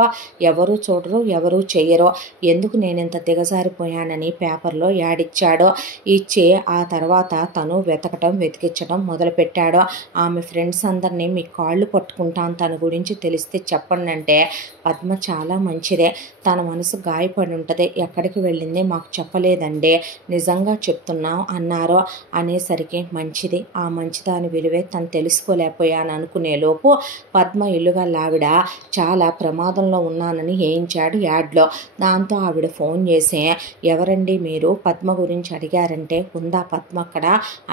ఎవరూ చూడరు, ఎవరూ చెయ్యరు, ఎందుకు నేనింత దిగజారిపోయానని పేపర్లో యాడిచ్చాడో, ఇచ్చి ఆ తర్వాత తను వెతికించడం మొదలుపెట్టాడు, ఆమె ఫ్రెండ్స్ అందరినీ మీ కాళ్ళు పట్టుకుంటాను, తన గురించి తెలిస్తే చెప్పండి అంటే, పద్మ చాలా మంచిదే, తన మనసు గాయపడి ఉంటుంది, ఎక్కడికి వెళ్ళింది మాకు చెప్పలేదండి, నిజంగా చెప్తున్నాం అన్నారు, అనేసరికి మంచిది, ఆ మంచిదాని విలువే తను తెలుసుకోలేకపోయాను అనుకునేలోపు పద్మ ఇల్లుగల్లావిడ చాలా ప్రమాదంలో ఉన్నానని వేయించాడు యాడ్లో, దాంతో ఆవిడ ఫోన్ చేసి, ఎవరండి మీరు, పద్మ గురించి అడిగారంటే, ఉందా పద్మ అక్కడ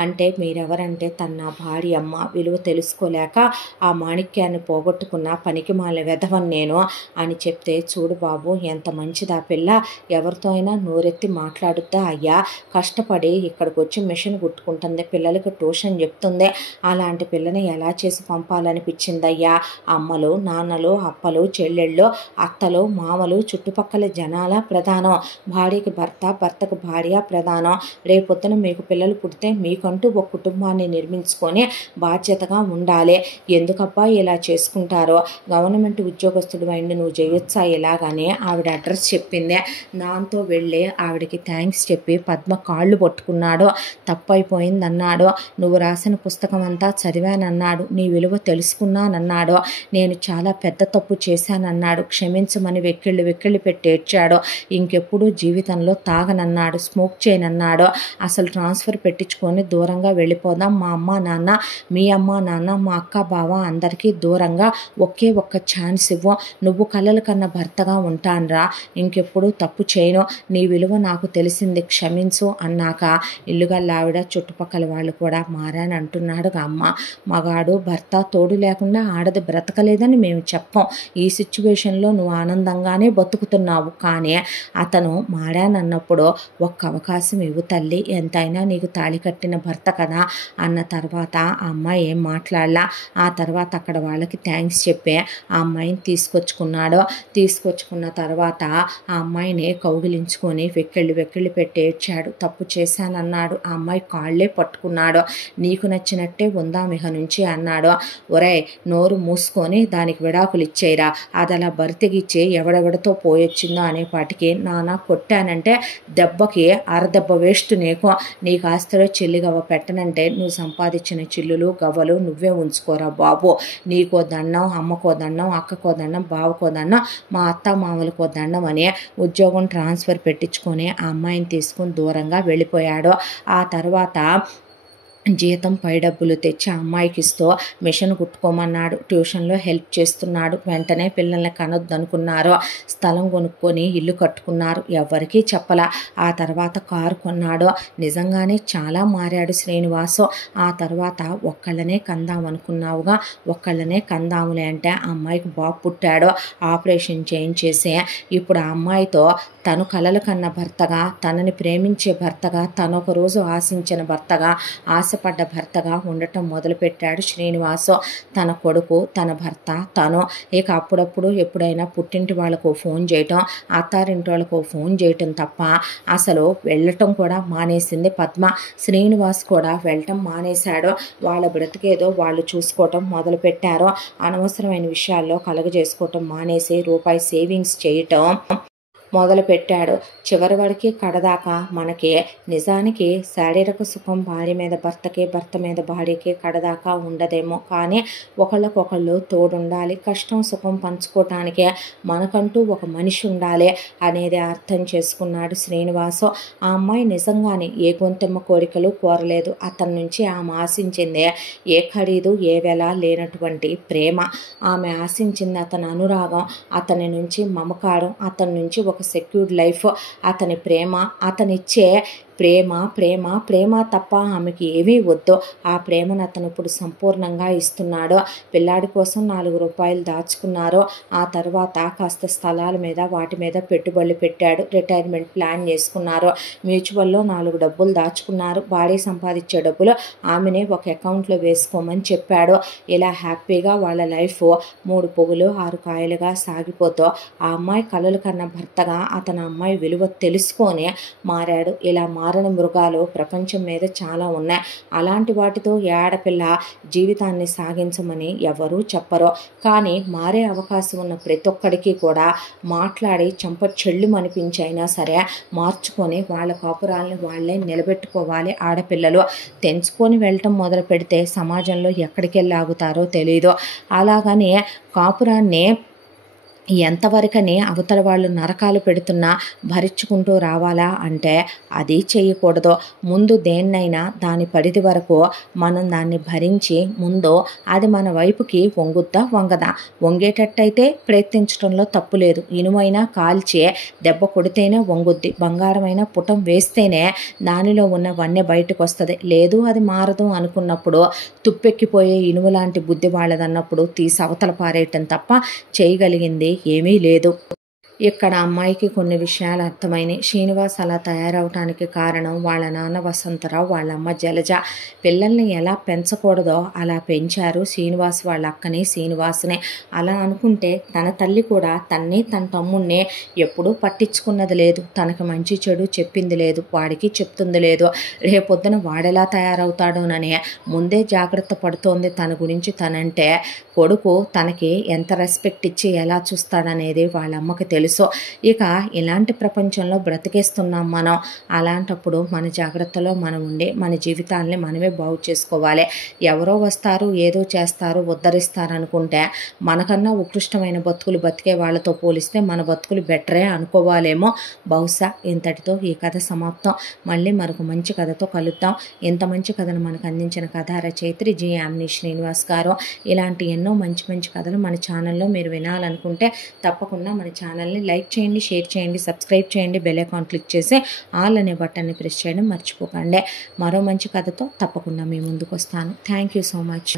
అంటే, మీరెవరంటే తన నా భార్య అమ్మ, విలువ తెలుసుకోలేక ఆ మాణిక్యాన్ని పోగొట్టుకున్న పనికి మాల వెధవని నేను అని చెప్తే, చూడు బాబు ఎంత మంచిదా పిల్ల, ఎవరితో అయినా నోరెత్తి మాట్లాడుద్దా అయ్యా, కష్టపడి ఇక్కడికి వచ్చి మిషన్ కుట్టుకుంటుంది, పిల్లలకి ట్యూషన్ చెప్తుంది, అలాంటి పిల్లని ఎలా చేసి పంపాలనిపించిందయ్యా, అమ్మలు నాన్నలు అప్పలు చెల్లెళ్ళు అత్తలు మామలు చుట్టుపక్కల జనాల ప్రధానం, భార్యకి భర్త భర్తకు భార్య ప్రధానం, రేపొద్దున మీకు పిల్లలు పుడితే మీకంటూ ఒక కుటుంబాన్ని నిర్మించుకొని బాధ్యతగా ఉండాలి, ఎందుకబ్బా ఇలా చేసుకుంటారో, గవర్నమెంట్ ఉద్యోగస్తుడు అయింది నువ్వు చేయొచ్చా ఇలాగానే ఆవిడ అడ్రస్ చెప్పింది, దాంతో వెళ్ళి ఆవిడకి థ్యాంక్స్ చెప్పి పద్మ కాళ్ళు పట్టుకున్నాడు, తప్పైపోయిందన్నాడు, నువ్వు రాసిన పుస్తకం అంతా చదివానన్నాడు, నీ విలువ తెలుసుకున్నానన్నాడు, నేను చాలా పెద్ద తప్పు చేశానన్నాడు, క్షమించమని వెక్కిళ్ళు పెట్టి ఏడ్చాడు, ఇంకెప్పుడు జీవితంలో తాగనన్నాడు, స్మోక్ చేయనన్నాడు, అసలు ట్రాన్స్ఫర్ పెట్టించుకొని దూరంగా వెళ్ళిపోదాం, మా అమ్మ నాన్న, మీ అమ్మ నాన్న, మా అక్క బావ అందరికీ దూరంగా ఒకే ఒక్క ఛాన్స్ ఇవ్వు, నువ్వు కలలు కన్న భర్తగా ఉంటానురా, ఇంకెప్పుడు తప్పు చేయను, నీ విలువ నాకు తెలిసింది, క్షమించు అన్నాక ఇల్లుగల్లావిడ చుట్టుపక్కల వాళ్ళు కూడా మారాని అంటున్నాడు. అమ్మ, మగాడు భర్త తోడు లేకుండా ఆడది బ్రతకలేదని మేము చెప్పం, ఈ సిచ్యువేషన్లో నువ్వు ఆనందంగానే బతుకుతున్నావు, కానీ అతను మారానన్నప్పుడు ఒక్క అవకాశం ఇవ్వు తల్లి, ఎంతైనా నీకు తాళి కట్టిన భర్త కదా అన్న తర్వాత ఆ అమ్మాయి ఏం మాట్లాడలా. ఆ తర్వాత అక్కడ వాళ్ళకి థ్యాంక్స్ చెప్పి ఆ అమ్మాయిని తీసుకొచ్చుకున్న తర్వాత ఆ అమ్మాయిని కౌగిలించుకొని వెక్కిళ్ళు పెట్టి ఏడ్చాడు, తప్పు చేశానన్నాడు, ఆ అమ్మాయి కాళ్ళే పట్టుకున్నాడు, నీకు నచ్చినట్టే ఉందాం ఇహ నుంచి అన్నాడు. ఒరేయ్, నోరు మూసుకొని దానికి విడాకులు ఇచ్చేయరా, అది అలా బరితెగిచ్చి ఎవడెవడితో పోయొచ్చిందో అనేపాటికి నానా కొట్టానంటే దెబ్బకి అరదెబ్బ వేస్ట్, నీకు ఆస్తిలో చెల్లి గవ్వ పెట్టనంటే నువ్వు సంపాదించిన చిల్లులు గవ్వలు నువ్వే ఉంచుకోరా బాబు, నీకో దండం, అమ్మకో దండం, అక్కకో దండం, బావకో దండం, మా అత్త మామలకో దండం అని ఉద్యోగం ట్రాన్స్ఫర్ పెట్టించుకొని ఆ అమ్మాయిని తీసుకుని దూరంగా వెళ్ళిపోయాడు. ఆ తర్వాత జీతం పై డబ్బులు తెచ్చి ఆ అమ్మాయికి ఇస్తూ మిషన్ కుట్టుకోమన్నాడు, ట్యూషన్లో హెల్ప్ చేస్తున్నాడు. వెంటనే పిల్లల్ని కనొద్దనుకున్నారు, స్థలం కొనుక్కొని ఇల్లు కట్టుకున్నారు, ఎవరికీ చెప్పలా. ఆ తర్వాత కారు కొన్నాడు. నిజంగానే చాలా మారాడు శ్రీనివాసు. ఆ తర్వాత ఒక్కళ్ళనే కందామనుకున్నావుగా, ఒక్కళ్ళనే కందాములే అంటే ఆ అమ్మాయికి బాబు పుట్టాడు, ఆపరేషన్ చేయించేసి ఇప్పుడు ఆ అమ్మాయితో తను కలలు కన్న భర్తగా, తనని ప్రేమించే భర్తగా, తను ఒకరోజు ఆశించిన భర్తగా, ఆశపడ్డ భర్తగా ఉండటం మొదలుపెట్టాడు శ్రీనివాసు. తన కొడుకు, తన భర్త, తను ఇక అప్పుడప్పుడు ఎప్పుడైనా పుట్టింటి వాళ్ళకు ఫోన్ చేయటం, అత్తారింటి వాళ్ళకు ఫోన్ చేయటం తప్ప అసలు వెళ్ళటం కూడా మానేసింది పద్మ. శ్రీనివాస్ కూడా వెళ్ళటం మానేశాడు. వాళ్ళ బ్రతికేదో వాళ్ళు చూసుకోవటం మొదలుపెట్టారు. అనవసరమైన విషయాల్లో కలగజేసుకోవటం మానేసి రూపాయి సేవింగ్స్ చేయటం మొదలుపెట్టాడు. చివరి వాడికి కడదాకా మనకి నిజానికి శారీరక సుఖం భార్య మీద భర్తకి, భర్త మీద భార్యకి కడదాకా ఉండదేమో, కానీ ఒకళ్ళకొకళ్ళు తోడుండాలి, కష్టం సుఖం పంచుకోవటానికే మనకంటూ ఒక మనిషి ఉండాలి అనేది అర్థం చేసుకున్నాడు శ్రీనివాసు. ఆ అమ్మాయి నిజంగానే ఏ గొంతెమ్మ కోరికలు కోరలేదు. అతని నుంచి ఆమె ఆశించిందే ఏ ఖరీదు ఏ వెల లేనటువంటి ప్రేమ. ఆమె ఆశించింది అతని అనురాగం, అతని నుంచి మమకారం, అతని నుంచి ఒక సెక్యూర్డ్ లైఫ్, అతని ప్రేమ, అతనిచ్చే ప్రేమ ప్రేమ ప్రేమ తప్ప ఆమెకి ఏమీ వద్దు. ఆ ప్రేమను అతను ఇప్పుడు సంపూర్ణంగా ఇస్తున్నాడు. పిల్లాడి కోసం 4 రూపాయలు దాచుకున్నారు. ఆ తర్వాత కాస్త స్థలాల మీద వాటి మీద పెట్టుబడులు పెట్టాడు. రిటైర్మెంట్ ప్లాన్ చేసుకున్నారు. మ్యూచువల్లో 4 డబ్బులు దాచుకున్నారు. భార్య సంపాదించే డబ్బులు ఆమెనే ఒక అకౌంట్లో వేసుకోమని చెప్పాడు. ఇలా హ్యాపీగా వాళ్ళ లైఫ్ 3 పువ్వులు 6 కాయలుగా సాగిపోతూ ఆ అమ్మాయి కలలు కన్న భర్తగా అతని అమ్మాయి విలువ తెలుసుకొని మారాడు. ఇలా మారని మృగాలు ప్రపంచం మీద చాలా ఉన్నాయి. అలాంటి వాటితో ఆడపిల్ల జీవితాన్ని సాగించమని ఎవరూ చెప్పరు. కానీ మారే అవకాశం ఉన్న ప్రతి ఒక్కడికి కూడా మాట్లాడి చెంప చెళ్ళు అనిపించైనా సరే మార్చుకొని వాళ్ళ కాపురాలను వాళ్ళే నిలబెట్టుకోవాలి. ఆడపిల్లలు తెంచుకొని వెళ్ళటం మొదలు పెడితే సమాజంలో ఎక్కడికి వెళ్ళి ఆగుతారో తెలియదు. అలాగని కాపురాన్ని ఎంతవరకని అవతల వాళ్ళు నరకాలు పెడుతున్నా భరించుకుంటూ రావాలా అంటే అది చేయకూడదు. ముందు దేన్నైనా దాని పరిధి వరకు మనం దాన్ని భరించి ముందు అది మన వైపుకి వంగుద్దా వంగదా, వంగేటట్టయితే ప్రయత్నించడంలో తప్పు లేదు. ఇనుమైనా కాల్చి దెబ్బ కొడితేనే వంగుద్ది, బంగారమైన పుటం వేస్తేనే దానిలో ఉన్న వన్నె బయటకు వస్తుంది. లేదు అది మారదు అనుకున్నప్పుడు తుప్పెక్కిపోయే ఇనుము లాంటి బుద్ధి వాళ్ళదన్నప్పుడు తీసి అవతల పారేయటం తప్ప చేయగలిగింది ఏమీ లేదు. ఇక్కడ అమ్మాయికి కొన్ని విషయాలు అర్థమైనాయి. శ్రీనివాస్ అలా తయారవటానికి కారణం వాళ్ళ నాన్న వసంతరావు, వాళ్ళ అమ్మ జలజ. పిల్లల్ని ఎలా పెంచకూడదో అలా పెంచారు శ్రీనివాస్ వాళ్ళ అక్కని, శ్రీనివాస్ని. అలా అనుకుంటే తన తల్లి కూడా తన్ని తన తమ్ముడిని ఎప్పుడూ పట్టించుకున్నది లేదు. తనకు మంచి చెడు చెప్పింది లేదు, వాడికి చెప్తుంది లేదు. రేపొద్దున వాడెలా తయారవుతాడోనని ముందే జాగ్రత్త పడుతోంది. తన గురించి తనంటే కొడుకు తనకి ఎంత రెస్పెక్ట్ ఇచ్చి ఎలా చూస్తాడనేది వాళ్ళ అమ్మకి తెలుసు. తెలుసు. ఇక ఇలాంటి ప్రపంచంలో బ్రతికేస్తున్నాం మనం. అలాంటప్పుడు మన జాగ్రత్తలో మనం ఉండి మన జీవితాల్ని మనమే బాగు చేసుకోవాలి. ఎవరో వస్తారు, ఏదో చేస్తారు, ఉద్ధరిస్తారు అనుకుంటే మనకన్నా ఉత్కృష్టమైన బతుకులు బతికే వాళ్ళతో పోలిస్తే మన బతుకులు బెటరే అనుకోవాలేమో. బహుశా ఇంతటితో ఈ కథ సమాప్తం. మళ్ళీ మరొక మంచి కథతో కలుద్దాం. ఇంత మంచి కథను మనకు అందించిన కథా రచయిత్రి జి. యామిని శ్రీనివాస్ గారు. ఇలాంటి ఎన్నో మంచి మంచి కథలు మన ఛానల్లో మీరు వినాలనుకుంటే తప్పకుండా మన ఛానల్ని లైక్ చేయండి, షేర్ చేయండి, సబ్స్క్రైబ్ చేయండి, బెల్ ఐకాన్ క్లిక్ చేసి ఆల్ అనే బటన్ని ప్రెస్ చేయడం మర్చిపోకండి. మరో మంచి కథతో తప్పకుండా మీ ముందుకు వస్తాను. Thank you so much.